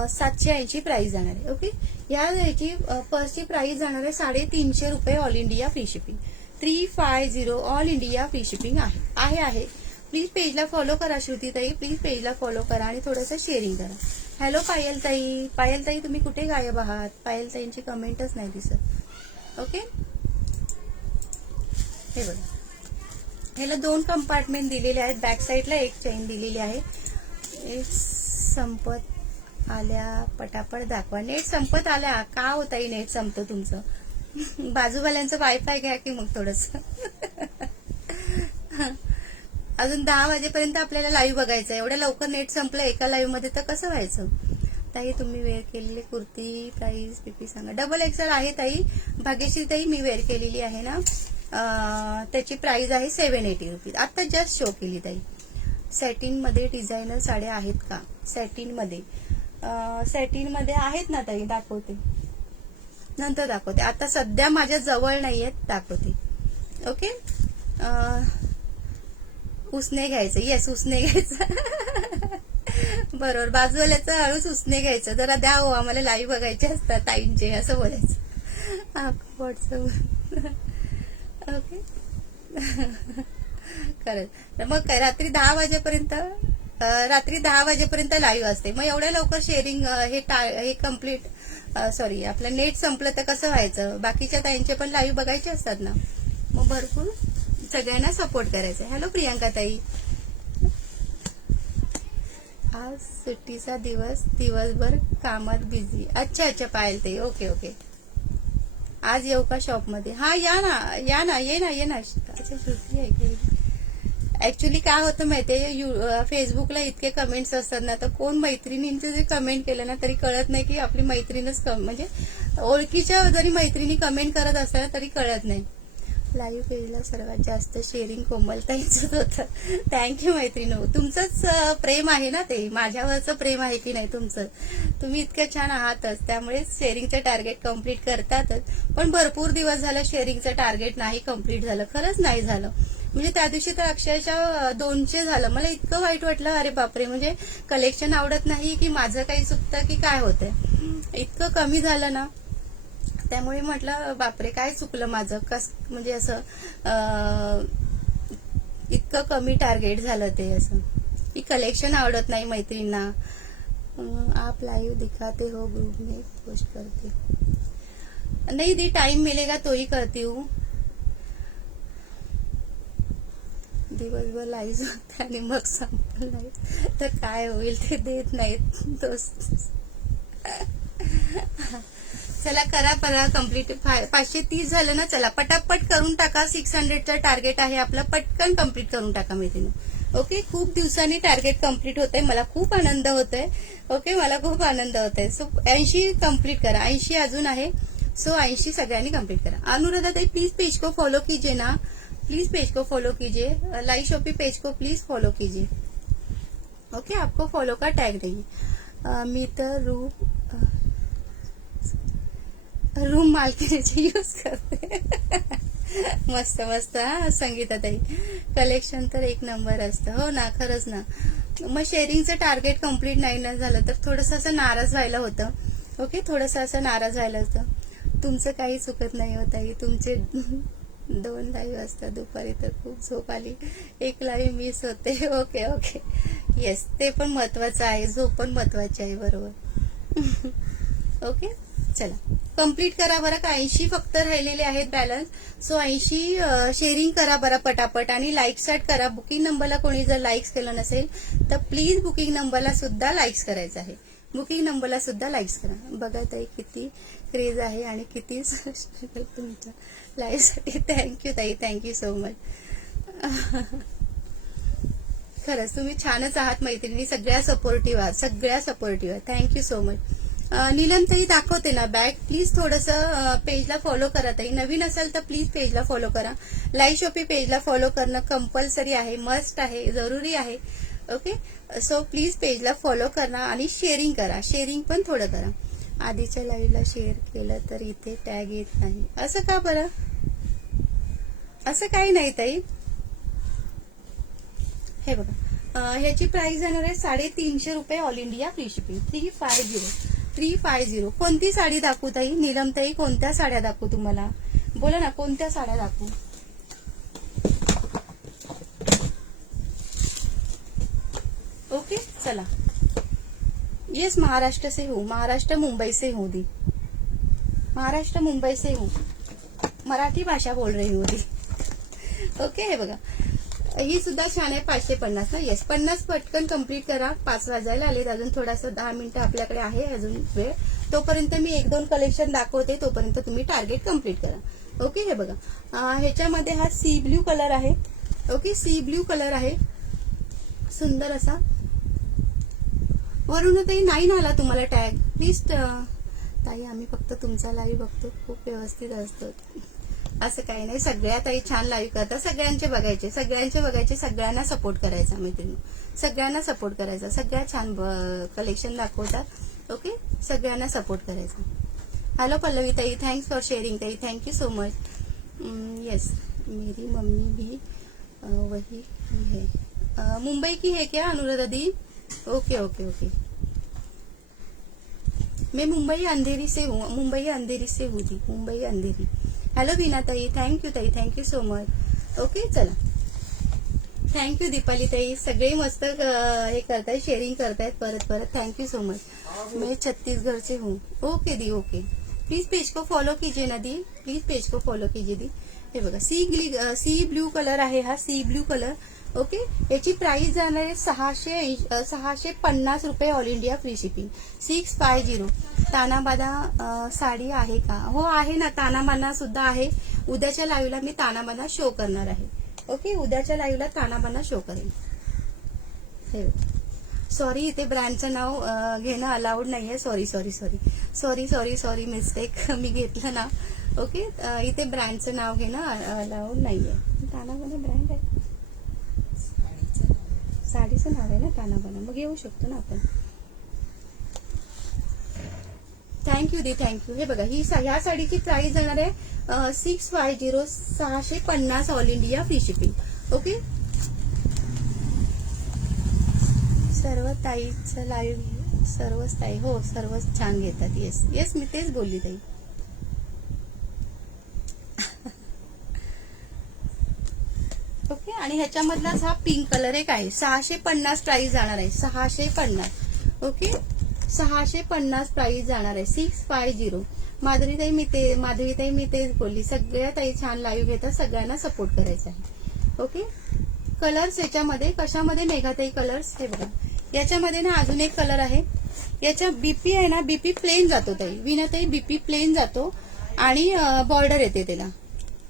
780 प्राइस जाणार आहे. ओके, याची पर्सची प्राइस जाणार आहे 350 रुपये all India free shipping. 350 all India free shipping आहे. प्लीज पेजला फॉलो करा श्रुतीताई, प्लीज पेजला फॉलो करा आणि थोडंसं शेअरिंग करा. हॅलो पायलताई, पायलताई तुम्ही कुठे गायब आहात? पायलताईंची कमेंटच नाही दिसत. ओके, हे बघा, ह्याला 2 कंपार्टमेंट दिलेले आहेत. बॅक साईडला एक चेन दिलेली आहे. संपत आल्या पटापट दाखवा. नेट संपत आल्या का होताही? नेट संपतं तुमचं. बाजूवाल्यांचं वायफाय घ्या की मग थोडस. अजून 10 वाजेपर्यंत आपल्याला लाईव्ह बघायचं. एवढ्या लवकर नेट संपलं एका लाईव्ह मध्ये तर कसं व्हायचं? ताई तुम्ही वेअर केलेली कुर्ती प्राइस पीपी सांगा. डबल एक्सेल आहे ताई. भाग्यश्री ताई मी वेअर केलेली आहे ना, त्याची प्राइस आहे 780 रुपीज. आता जस्ट शो केली ताई. सॅटिन मध्ये डिझायनर साड्या आहेत का? सॅटिन मध्ये आहेत ना ताई, दाखवते नंतर दाखवते. आता सध्या माझ्या जवळ नाहीयेत, दाखवते. ओके, उसने घ्यायचं. येस, उसने घ्यायचं. बरोबर, बाजूवाल्याचं हळूच उसने घ्यायचं. जरा द्या हो, आम्हाला लाईव्ह बघायचे असतात ताईंचे, असं बोलायचं. व्हॉट्सअप. ओके, खरंच. मग काय, रात्री 10 वाजेपर्यंत लाईव्ह असते. मग एवढ्या लवकर शेअरिंग हे कम्प्लीट, सॉरी, आपलं नेट संपलं तर कसं व्हायचं? बाकीच्या ताईंचे पण लाईव्ह बघायचे असतात ना. मग भरपूर सगळ्यांना सपोर्ट करायचं. हॅलो प्रियांका ताई, आज सुट्टीचा दिवसभर कामात बिझी. अच्छा पायल ताई, ओके. आज येऊ का शॉप मध्ये? हा, ये ना. अच्छा, श्रुती आहे. ऍक्च्युली काय होतं माहितीये, फेसबुकला इतके कमेंट्स असतात ना, तर कोण मैत्रिणींचे जे कमेंट केलं ना तरी कळत नाही की आपली मैत्रीणच म्हणजे ओळखीच्या जरी मैत्रिणी कमेंट करत असल्या तरी कळत नाही. लाईव्ह पेजला सर्वात जास्त शेअरिंग कोमलताईंचंच होतं. थँक्यू मैत्रिणी, तुमचंच प्रेम आहे ना ते, माझ्यावरचं प्रेम आहे की नाही तुमचं. तुम्ही इतक्या छान आहातच, त्यामुळे शेअरिंगचं टार्गेट कम्प्लीट करतातच. पण भरपूर दिवस झालं शेअरिंगचं टार्गेट नाही कम्प्लीट झालं, खरंच नाही झालं. म्हणजे त्या दिवशी तर अक्षरशः 200 झालं. मला इतकं वाईट वाटलं, अरे बापरे, म्हणजे कलेक्शन आवडत नाही की माझं काही चुकतं की काय होतंय, इतकं कमी झालं ना. त्यामुळे म्हटलं बापरे काय चुकलं माझं, म्हणजे असं इतकं कमी टार्गेट झालं ते, असं की कलेक्शन आवडत नाही मैत्रिणींना. आप लाइव दिखाते हो, ग्रुप में पोस्ट करते नहीं दी, टाइम मिलेगा तो ही करती हूँ. दिवसभर लाईव्ह होते आणि मग संपलं नाही तर काय होईल ते देत नाहीत दोस्त. चला करा परा कम्प्लीट. 530 झालं ना, चला पटापट करून टाका. 600चं टार्गेट आहे आपलं, पटकन कम्प्लीट करून टाका मैत्रिणी. ओके, खूप दिवसांनी टार्गेट कम्प्लीट होतंय, मला खूप आनंद होतोय. ओके, मला खूप आनंद होतोय. सो 80 कम्प्लीट करा, 80 अजून आहे. सो 80 सगळ्यांनी कम्प्लीट करा. अनुराधा ताई प्लीज पेज को फॉलो कीजिए ना, प्लीज पेज को फॉलो कीजिए. लाइव शॉपी पेज को प्लीज फॉलो कीजिए. ओके, आपको फॉलो का टैग देंगे. मी तर रूम मालकीचे यूज करते. मस्त मस्त. हा संगीता ताई, कलेक्शन तर एक नंबर असतं. हो ना, खरंच ना. मग शेअरिंगचं टार्गेट कम्प्लीट नाही ना झालं तर थोडंसं असं नाराज व्हायला होतं. ओके, थोडंसं असं नाराज व्हायला होतं. तुमचं काही चुकत नाही होत आहे. तुमचे 2 लाईव्ह असतात दुपारी तर खूप झोप आली, 1 लाईव्ह मिस होते. ओके ओके, येस, ते पण महत्वाचं आहे, झोप पण महत्वाची आहे, बरोबर. ओके, चला कम्प्लीट करा बरं का. 80 फक्त राहिलेले आहेत बॅलन्स. सो 80 शेअरिंग करा बरं पटापट आणि लाईक स्टार्ट करा. बुकिंग नंबरला कोणी जर लाईक्स केलं नसेल तर प्लीज बुकिंग नंबरला सुद्धा लाईक्स करायचं आहे. बुकिंग नंबरला सुद्धा लाईक्स करा. बघा ताई किती क्रेज आहे आणि किती तुमच्या लाईव्ह साठी. थँक्यू ताई, थँक्यू सो मच. खरंच तुम्ही छानच आहात मैत्रिणी, सगळ्या सपोर्टिव्ह आहात, सगळ्या सपोर्टिव्ह आहात. Thank you so much. नीलम ताई दाखवते ना बॅग, प्लीज थोडंसं पेजला फॉलो करा ताई. नवीन असाल तर प्लीज पेजला फॉलो करा. लाईव्ह शॉपी पेजला फॉलो करणं कंपल्सरी आहे, मस्ट आहे, जरुरी आहे. ओके, सो प्लीज पेजला फॉलो करा आणि शेअरिंग करा. शेअरिंग पण थोडं करा. आधीच्या लाईव्हला शेअर केलं तर इथे टॅग येत नाही, असं का बरं? असं काही नाही ताई. हे बघा, ह्याची प्राइस येणार आहे 350 रुपये, ऑल इंडिया फ्री शिपिंग. 350. कोणती साडी दाखवू ताई? नीलम ताई, कोणत्या साड्या दाखवू तुम्हाला? बोला ना, कोणत्या साड्या दाखवू? ओके, चला. यस, महाराष्ट्र से हूँ, महाराष्ट्र मुंबई से हूँ दी, महाराष्ट्र मुंबई से हूँ, मराठी भाषा बोल रही हूँ दी. ओके, हे बघा, ही सुद्धा छान आहे. 550 ना. येस, 50 पटकन कम्प्लीट करा. 5 वाजायला आलेत, अजून थोडासा 10 मिनिटं आपल्याकडे आहे अजून वेळ. तोपर्यंत मी 1-2 कलेक्शन दाखवते, तोपर्यंत तुम्ही टार्गेट कम्प्लीट करा. ओके, हे बघा, ह्याच्यामध्ये हा सी ब्ल्यू कलर आहे. ओके, सी ब्ल्यू कलर आहे, सुंदर असा. वरून ताई नाही आला तुम्हाला टॅग, प्लीज ताई. आम्ही फक्त तुमचा लाईव्ह बघतो, खूप व्यवस्थित असतो. असं काही नाही, सगळ्या ताई छान लाईव्ह करतात. सगळ्यांचे बघायचे, सगळ्यांना सपोर्ट करायचा मैत्रिणी, सगळ्यांना सपोर्ट करायचा. सगळ्या छान कलेक्शन दाखवतात. ओके, सगळ्यांना सपोर्ट करायचा. हॅलो पल्लवी ताई, थँक्स फॉर शेअरिंग ताई, थँक्यू सो मच. येस, मेरी मम्मी भी वही है, मुंबई की है क्या अनुराधा दी? ओके ओके ओके, मैं मुंबई अंधेरी से हूँ, मुंबई अंधेरी से हूँ दी, मुंबई अंधेरी. हॅलो वीना ताई, थँक्यू ताई, थँक्यू सो मच. ओके, चला, थँक्यू दीपाली ताई. सगळे मस्त हे करतायत, शेअरिंग करतायत परत. Thank you so much. मैं छत्तीसगढ़ से हूँ. Okay the, okay. Please page को फॉलो कीजिए ना दी, प्लीज पेज को फॉलो कीजिए दी. हे बघा, सी ब्ल्यू कलर आहे हा, सी ब्ल्यू कलर. ओके, याची प्राइस जाणार आहे 650 रुपये, all India free shipping. 650. Tanabana sari आहे का? हो आहे ना, तानाबाना सुद्धा आहे. उद्याच्या लाईव्हला मी तानाबाना शो करणार आहे. ओके, उद्याच्या लाईव्हला तानाबाना शो करेन. हे सॉरी, इथे ब्रँडचं नाव घेणं अलाउड नाहीये. सॉरी, मिस्टेक मी घेतलं ना. ओके, इथे ब्रँडचं नाव घेणं अलाउड नाहीये. तानाबाना ब्रँड आहे, साडीचं नाव आहे ना तानाबाना, मग येऊ शकतो ना आपण. थँक्यू दी, थँक्यू. हे बघा, ह्या साडीची प्राइस जाणार आहे 650, 650, all India free shipping. Okay, सर्व ताईचं लाईव्ह, सर्वच ताई, हो सर्वच छान घेतात. येस येस, मी तेच बोलली ताई. ओके, आणि ह्याच्यामधलाच हा पिंक कलर एक आहे. 650 प्राइस जाणार आहे. 650. ओके, 650 प्राइस जाणार आहे. 650. माधुरीताई मी तेच बोलली. सगळ्या ताई छान लाईव्ह घेतात, सगळ्यांना सपोर्ट करायचा आहे. ओके, कलर्स याच्यामध्ये कशामध्ये मेघाताई कलर्स, हे बघा याच्यामध्ये ना अजून एक कलर आहे. याच्या बीपी आहे ना, बीपी प्लेन जातो ताई, विनाताई बीपी प्लेन जातो आणि बॉर्डर येते त्याला.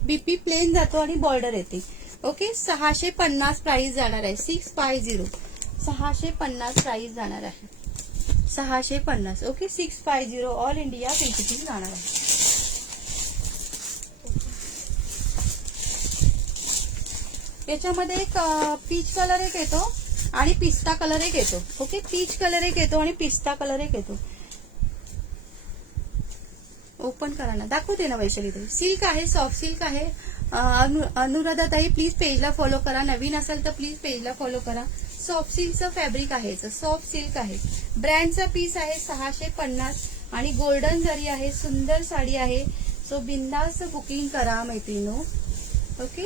बीपी प्लेन जातो आणि बॉर्डर येते. ओके, 650 प्राइस जाणार आहे. 650, 650 प्राइस जाणार आहे. 650. Okay, 650 all India free shipping जाणार आहे. याच्यामध्ये एक पीच कलर एक येतो आणि पिस्ता कलर एक येतो. ओके, पीच कलर एक येतो आणि पिस्ता कलर एक येतो. ओपन करा ना, दाखवते ना वैशाली ताई. सिल्क आहे, सॉफ्ट सिल्क आहे. अनुराधा ताई प्लीज पेजला फॉलो करा. नवीन असेल तर प्लीज पेजला फॉलो करा. सॉफ्ट सिल्कचं फॅब्रिक आहे, सॉफ्ट सिल्क आहे. ब्रँडचा पीस आहे. 650 आणि गोल्डन जरी आहे. सुंदर साडी आहे. सो बिंदास बुकिंग करा मैत्रिणो. ओके,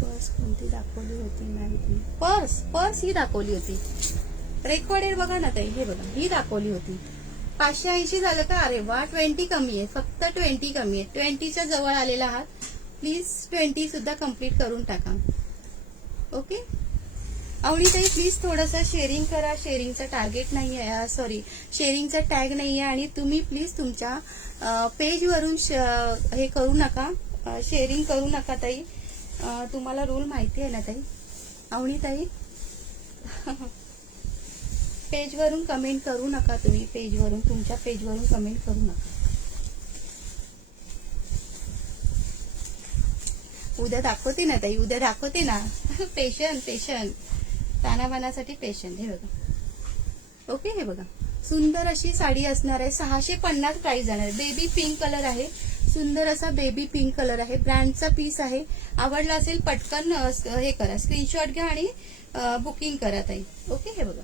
पर्स कोणती दाखवली होती मॅम? पर्स ही दाखवली होती. रेकॉर्डेड बघा ना ताई, हे बघा ही दाखवली होती. 580 झालं का? अरे वा, 20 कमी आहे, फक्त 20 कमी आहे. 20च्या जवळ आलेला आहात. प्लीज 20 सुद्धा कम्प्लीट करून टाका. ओके, आवडीताई प्लीज थोडंसं शेअरिंग करा. शेअरिंगचा टार्गेट नाही आहे, सॉरी शेअरिंगचा टॅग नाही आहे. आणि तुम्ही प्लीज तुमच्या पेजवरून हे करू नका, शेअरिंग करू नका ताई. तुम्हाला रूल माहिती आहे ना ताई, आवडीताई? पेजवरून कमेंट करू नका तुम्ही. पेजवरून, तुमच्या पेजवरून कमेंट करू नका. उद्या दाखवते ना ताई, उद्या दाखवते ना. पेशंट तानाबानासाठी पेशंट. हे बघा. ओके, हे बघा सुंदर अशी साडी असणार आहे. 650 प्राइस जाणार आहे. बेबी पिंक कलर आहे. सुंदर असा बेबी पिंक कलर आहे. ब्रँडचा पीस आहे. आवडला असेल पटकन हे करा, स्क्रीनशॉट घ्या आणि बुकिंग करा ताई. ओके, हे बघा.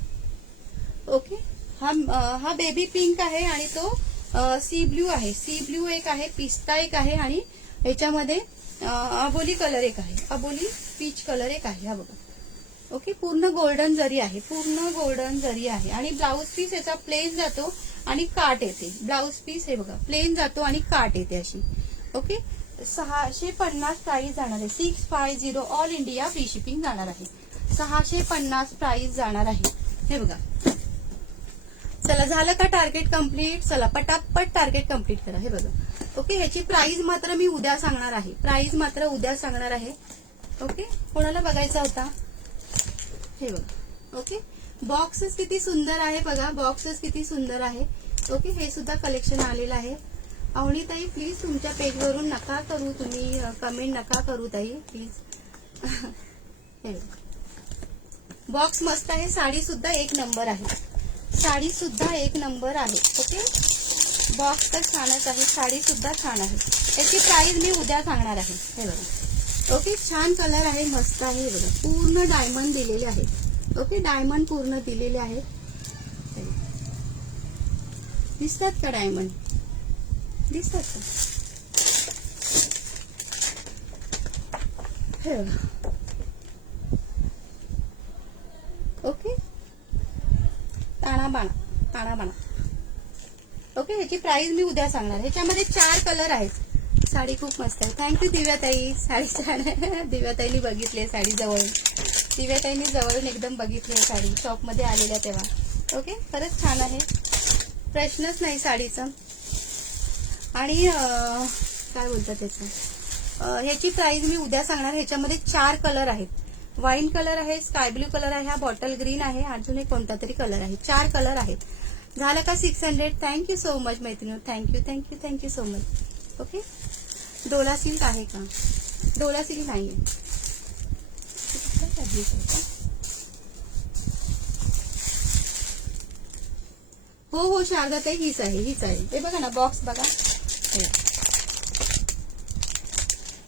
ओके, हा बेबी पिंक आहे आणि तो सी ब्ल्यू आहे. सी ब्ल्यू एक आहे, पिस्ता एक आहे आणि ह्याच्यामध्ये अबोली कलर एक आहे. अबोली पीच कलर एक आहे. हा बघा. ओके, पूर्ण गोल्डन जरी आहे, पूर्ण गोल्डन जरी आहे. आणि ब्लाऊज पीस याचा प्लेन जातो आणि काट येते. ब्लाऊज पीस हे बघा प्लेन जातो आणि काट येते अशी. ओके, 650 प्राइस जाणार आहे. 650 ऑल इंडिया फ्री शिपिंग जाणार आहे. 650 प्राइस जाणार आहे. हे बघा. चला, झालं का टार्गेट कम्प्लीट? चला पटापट टार्गेट कम्प्लीट करा. हे बघा. ओके, ह्याची प्राइस मात्र मी उद्या सांगणार आहे. प्राइस मात्र उद्या सांगणार आहे. ओके, कोणाला बघायचा होता? हे बघा. ओके, बॉक्सेस किती सुंदर आहे बघा, बॉक्सेस किती सुंदर आहे. ओके, हे सुद्धा कलेक्शन आलेलं आहे. आवडीताई प्लीज तुमच्या पेजवरून नका करू, तुम्ही कमेंट नका करू ताई प्लीज. हे बॉक्स मस्त आहे. साडी सुद्धा एक नंबर आहे. साडी सुद्धा एक नंबर आहे. ओके, बॉक्स तर छानच आहे. साडी सुद्धा छान आहे. याची प्राइस मी उद्या सांगणार आहे. हे बघा. ओके, छान कलर आहे, मस्त आहे. हे बघा, पूर्ण डायमंड दिलेले आहेत. ओके, डायमंड पूर्ण दिलेले आहेत. दिसतात का डायमंड? दिसतात का? हे बघा. ओके, ताणाबाणा. ओके, ह्याची प्राइस मी उद्या सांगणार. ह्याच्यामध्ये 4 कलर आहेत. साडी खूप मस्त आहे. थँक्यू दिव्याताई, साडी छान आहे. दिव्याताईंनी बघितली आहे साडी जवळून. दिव्याताईंनी जवळून एकदम बघितली आहे साडी शॉपमध्ये आलेल्या तेव्हा. ओके, खरंच छान आहे, प्रश्नच नाही साडीचा. आणि काय बोलतात त्याचं, ह्याची प्राइस मी उद्या सांगणार. ह्याच्यामध्ये 4 कलर आहेत. वाईन कलर आहे, स्काय ब्ल्यू कलर आहे, हा बॉटल ग्रीन आहे, अजून एक कोणता तरी कलर आहे. 4 कलर आहेत. झालं का 600? थँक्यू सो मच मैत्रिणी. Thank you so much. Okay, Dola silk आहे का? डोला सिल्क नाहीये. हो शारदाताई, हीच आहे. हे बघा ना, बॉक्स बघा.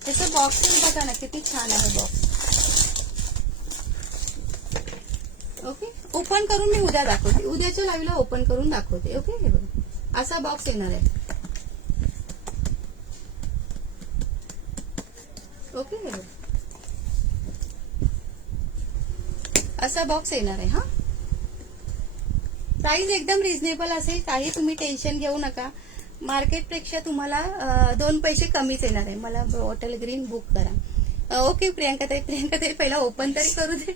त्याचं बॉक्स बघा ना किती छान आहे बॉक्स. ओके, ओपन करून मी उद्या दाखवते, उद्याच्या लाईव्हला ओपन करून दाखवते. ओके, हे बघा असा बॉक्स येणार आहे. ओके, हे बघा असा बॉक्स येणार आहे. हा, प्राइस एकदम रिझनेबल असेल, काही तुम्ही टेन्शन घेऊ नका. मार्केटपेक्षा तुम्हाला 2 पैसे कमीच येणार आहे. मला बॉटल ग्रीन बुक करा. ओके प्रियांका ताई पहिला ओपन तरी करू दे.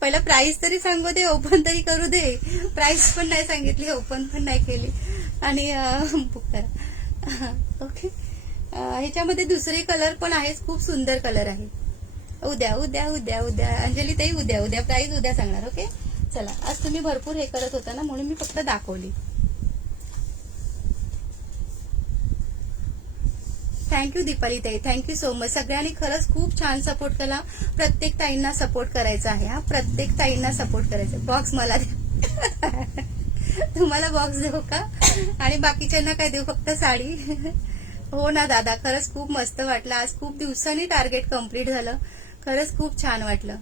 पहिला प्राइस तरी सांगू दे, ओपन तरी करू दे. प्राइस पण नाही सांगितली, ओपन पण नाही केली आणि बुक करा. ओके, ह्याच्यामध्ये दुसरे कलर पण आहेत, खूप सुंदर कलर आहे. उद्या उद्या उद्या उद्या अंजली ताई उद्या प्राइस उद्या सांगणार. ओके, चला आज तुम्ही भरपूर हे करत होता ना म्हणून मी फक्त दाखवली. थँक्यू दीपाली ताई, थँक्यू सो मच. सगळ्यांनी खरंच खूप छान सपोर्ट केला. प्रत्येक ताईंना सपोर्ट करायचा आहे. हा, प्रत्येक ताईंना सपोर्ट करायचा. बॉक्स मला द्या. तुम्हाला बॉक्स देऊ का आणि बाकीच्यांना काय देऊ, फक्त साडी. हो ना दादा, खरंच खूप मस्त वाटलं. आज खूप दिवसांनी टार्गेट कम्प्लीट झालं. खरंच खूप छान वाटलं.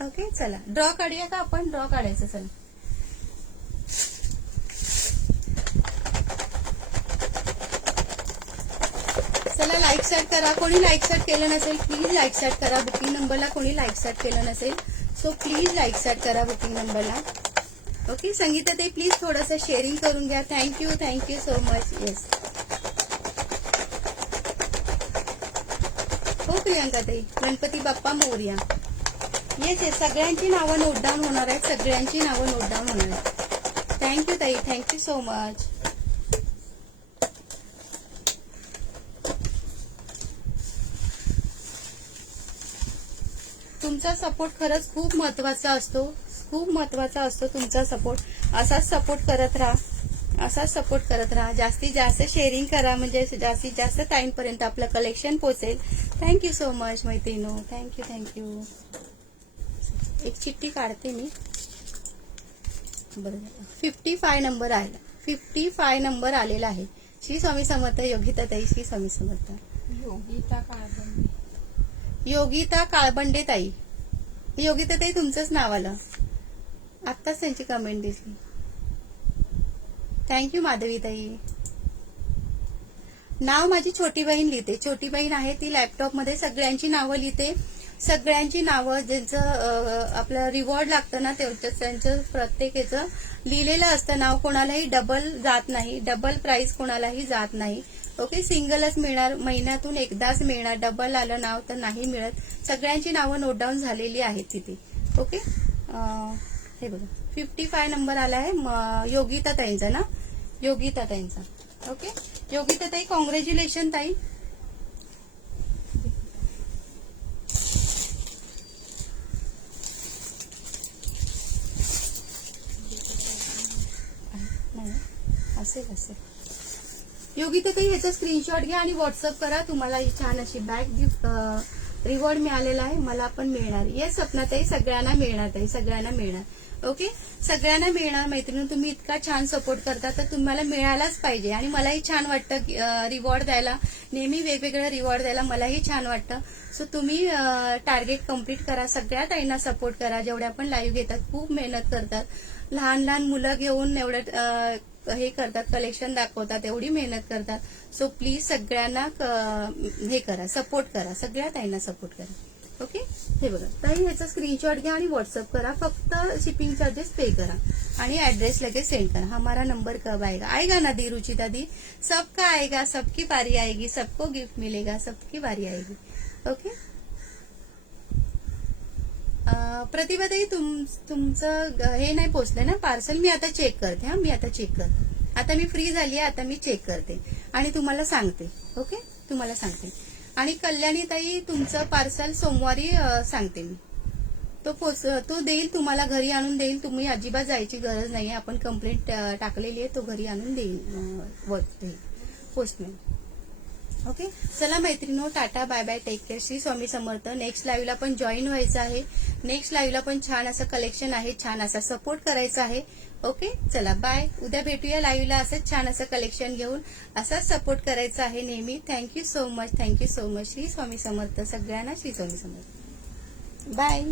ओके, चला ड्रॉ काढूया का आपण, ड्रॉ काढायचं. चला चला लाईक सेट करा. कोणी लाईक सेट केलं नसेल प्लीज लाईक सेट करा. बुकिंग नंबरला कोणी लाईक सेट केलं नसेल सो प्लीज लाईक सेट करा बुकिंग नंबरला. ओके, संगीता ताई प्लीज थोडंसं शेअरिंग करून घ्या. Thank you so much. येस, हो प्रियांका ताई, गणपती बाप्पा मोरया. येस येस, सगळ्यांची नावं नोट डाऊन होणार आहेत, सगळ्यांची नावं नोट डाऊन होणार आहेत. थँक्यू ताई, थँक्यू सो मच. तुमचा सपोर्ट खरंच खूप महत्वाचा असतो, खूप महत्वाचा असतो तुमचा सपोर्ट. असाच सपोर्ट करत राहा, असाच सपोर्ट करत राहा. जास्तीत जास्त शेअरिंग करा म्हणजे जास्तीत जास्त टाइम पर्यंत आपलं कलेक्शन पोहोचेल. थँक्यू सो मच मैत्रिणो, थँक्यू. एक चिठ्ठी काढते मी. बरं, 55 नंबर आला, 55 नंबर आलेला आहे. श्री स्वामी समर्थ. योगिता ताई, श्री स्वामी समर्थ. योगिता काळबंडे ताई, योगिता ताई तुमचंच नाव आलं, आत्ताच त्यांची कमेंट दिसली. थँक्यू माधवी ताई. नाव माझी छोटी बहीण लिहिते, छोटी बहीण आहे ती लॅपटॉप मध्ये सगळ्यांची नावं लिहिते. सगळ्यांची नावं ज्यांचं आपलं रिवॉर्ड लागतं ना त्यांचं प्रत्येकाचं लिहिलेलं असतं नाव. कोणालाही डबल जात नाही, डबल प्राइस कोणालाही जात नाही. ओके, सिंगलच मिळणार, महिन्यातून एकदाच मिळणार. डबल आलं नाव तर नाही मिळत. सगळ्यांची नावं नोट डाऊन झालेली आहेत तिथे. ओके, हे बघा 55 नंबर आला आहे योगिता ताईंचा ना, योगिता ताईंचा. ओके, योगिता ताई कॉंग्रॅच्युलेशन ताई. असेल योगिता ताई, ह्याचा स्क्रीनशॉट घ्या आणि व्हॉट्सअप करा. तुम्हाला ही छान अशी बॅग गिफ्ट रिवॉर्ड मिळालेला आहे, मला पण मिळणार. येस सपना ताई, सगळ्यांना मिळणार ताई, सगळ्यांना मिळणार. ओके, सगळ्यांना मिळणार. मैत्रिणी तुम्ही इतका छान सपोर्ट करता तर तुम्हाला मिळायलाच पाहिजे. आणि मलाही छान वाटतं रिवॉर्ड द्यायला, नेहमी वेगवेगळं रिवॉर्ड द्यायला मलाही छान वाटतं. सो तुम्ही टार्गेट कम्प्लीट करा. सगळ्या ताईंना सपोर्ट करा, जेवढ्या पण लाईव्ह घेतात खूप मेहनत करतात. लहान लहान मुलं घेऊन एवढं हे करतात, कलेक्शन दाखवतात, एवढी मेहनत करतात. सो प्लीज सगळ्यांना हे करा, सपोर्ट करा, सगळ्या ताईंना सपोर्ट करा. ओके, हे बघा ताई, ह्याचा स्क्रीनशॉट घ्या आणि व्हॉट्सअप करा. फक्त शिपिंग चार्जेस पे करा आणि ऍड्रेस लगेच सेंड करा. हमारा नंबर कब आएगा? आएगा ना दी रुचिता दी, सबका आएगा, सबकी बारी आएगी, सबको गिफ्ट मिलेगा, सबकी बारी आएगी. ओके, प्रतिभाताई तुमचं हे नाही पोचलंय ना पार्सल. मी आता चेक करते. हा, मी आता चेक करते. आता मी फ्री झाली आहे, आता मी चेक करते आणि तुम्हाला सांगते. ओके, तुम्हाला सांगते. आणि कल्याणी ताई तुमचं पार्सल सोमवारी सांगते मी. तो देईल तुम्हाला, घरी आणून देईल. तुम्ही अजिबात जायची गरज नाहीये. आपण कंप्लेंट टाकलेली आहे, तो घरी आणून देईल पोस्टमॅन. ओके, चला मैत्रिणींनो, tata, bye bye, take care, Shri Swami Samarth. Next लाईव्हला पण जॉईन व्हायचं आहे. नेक्स्ट लाईव्हला पण छान असं कलेक्शन आहे, छान असा सपोर्ट करायचा आहे. ओके, चला बाय. उद्या भेटूया लाईव्हला असंच छान असं कलेक्शन घेऊन. असाच सपोर्ट करायचा आहे नेहमी. Thank you so much, thank you so much. Shri Swami Samarth. सगळ्यांना श्री स्वामी समर्थ. बाय.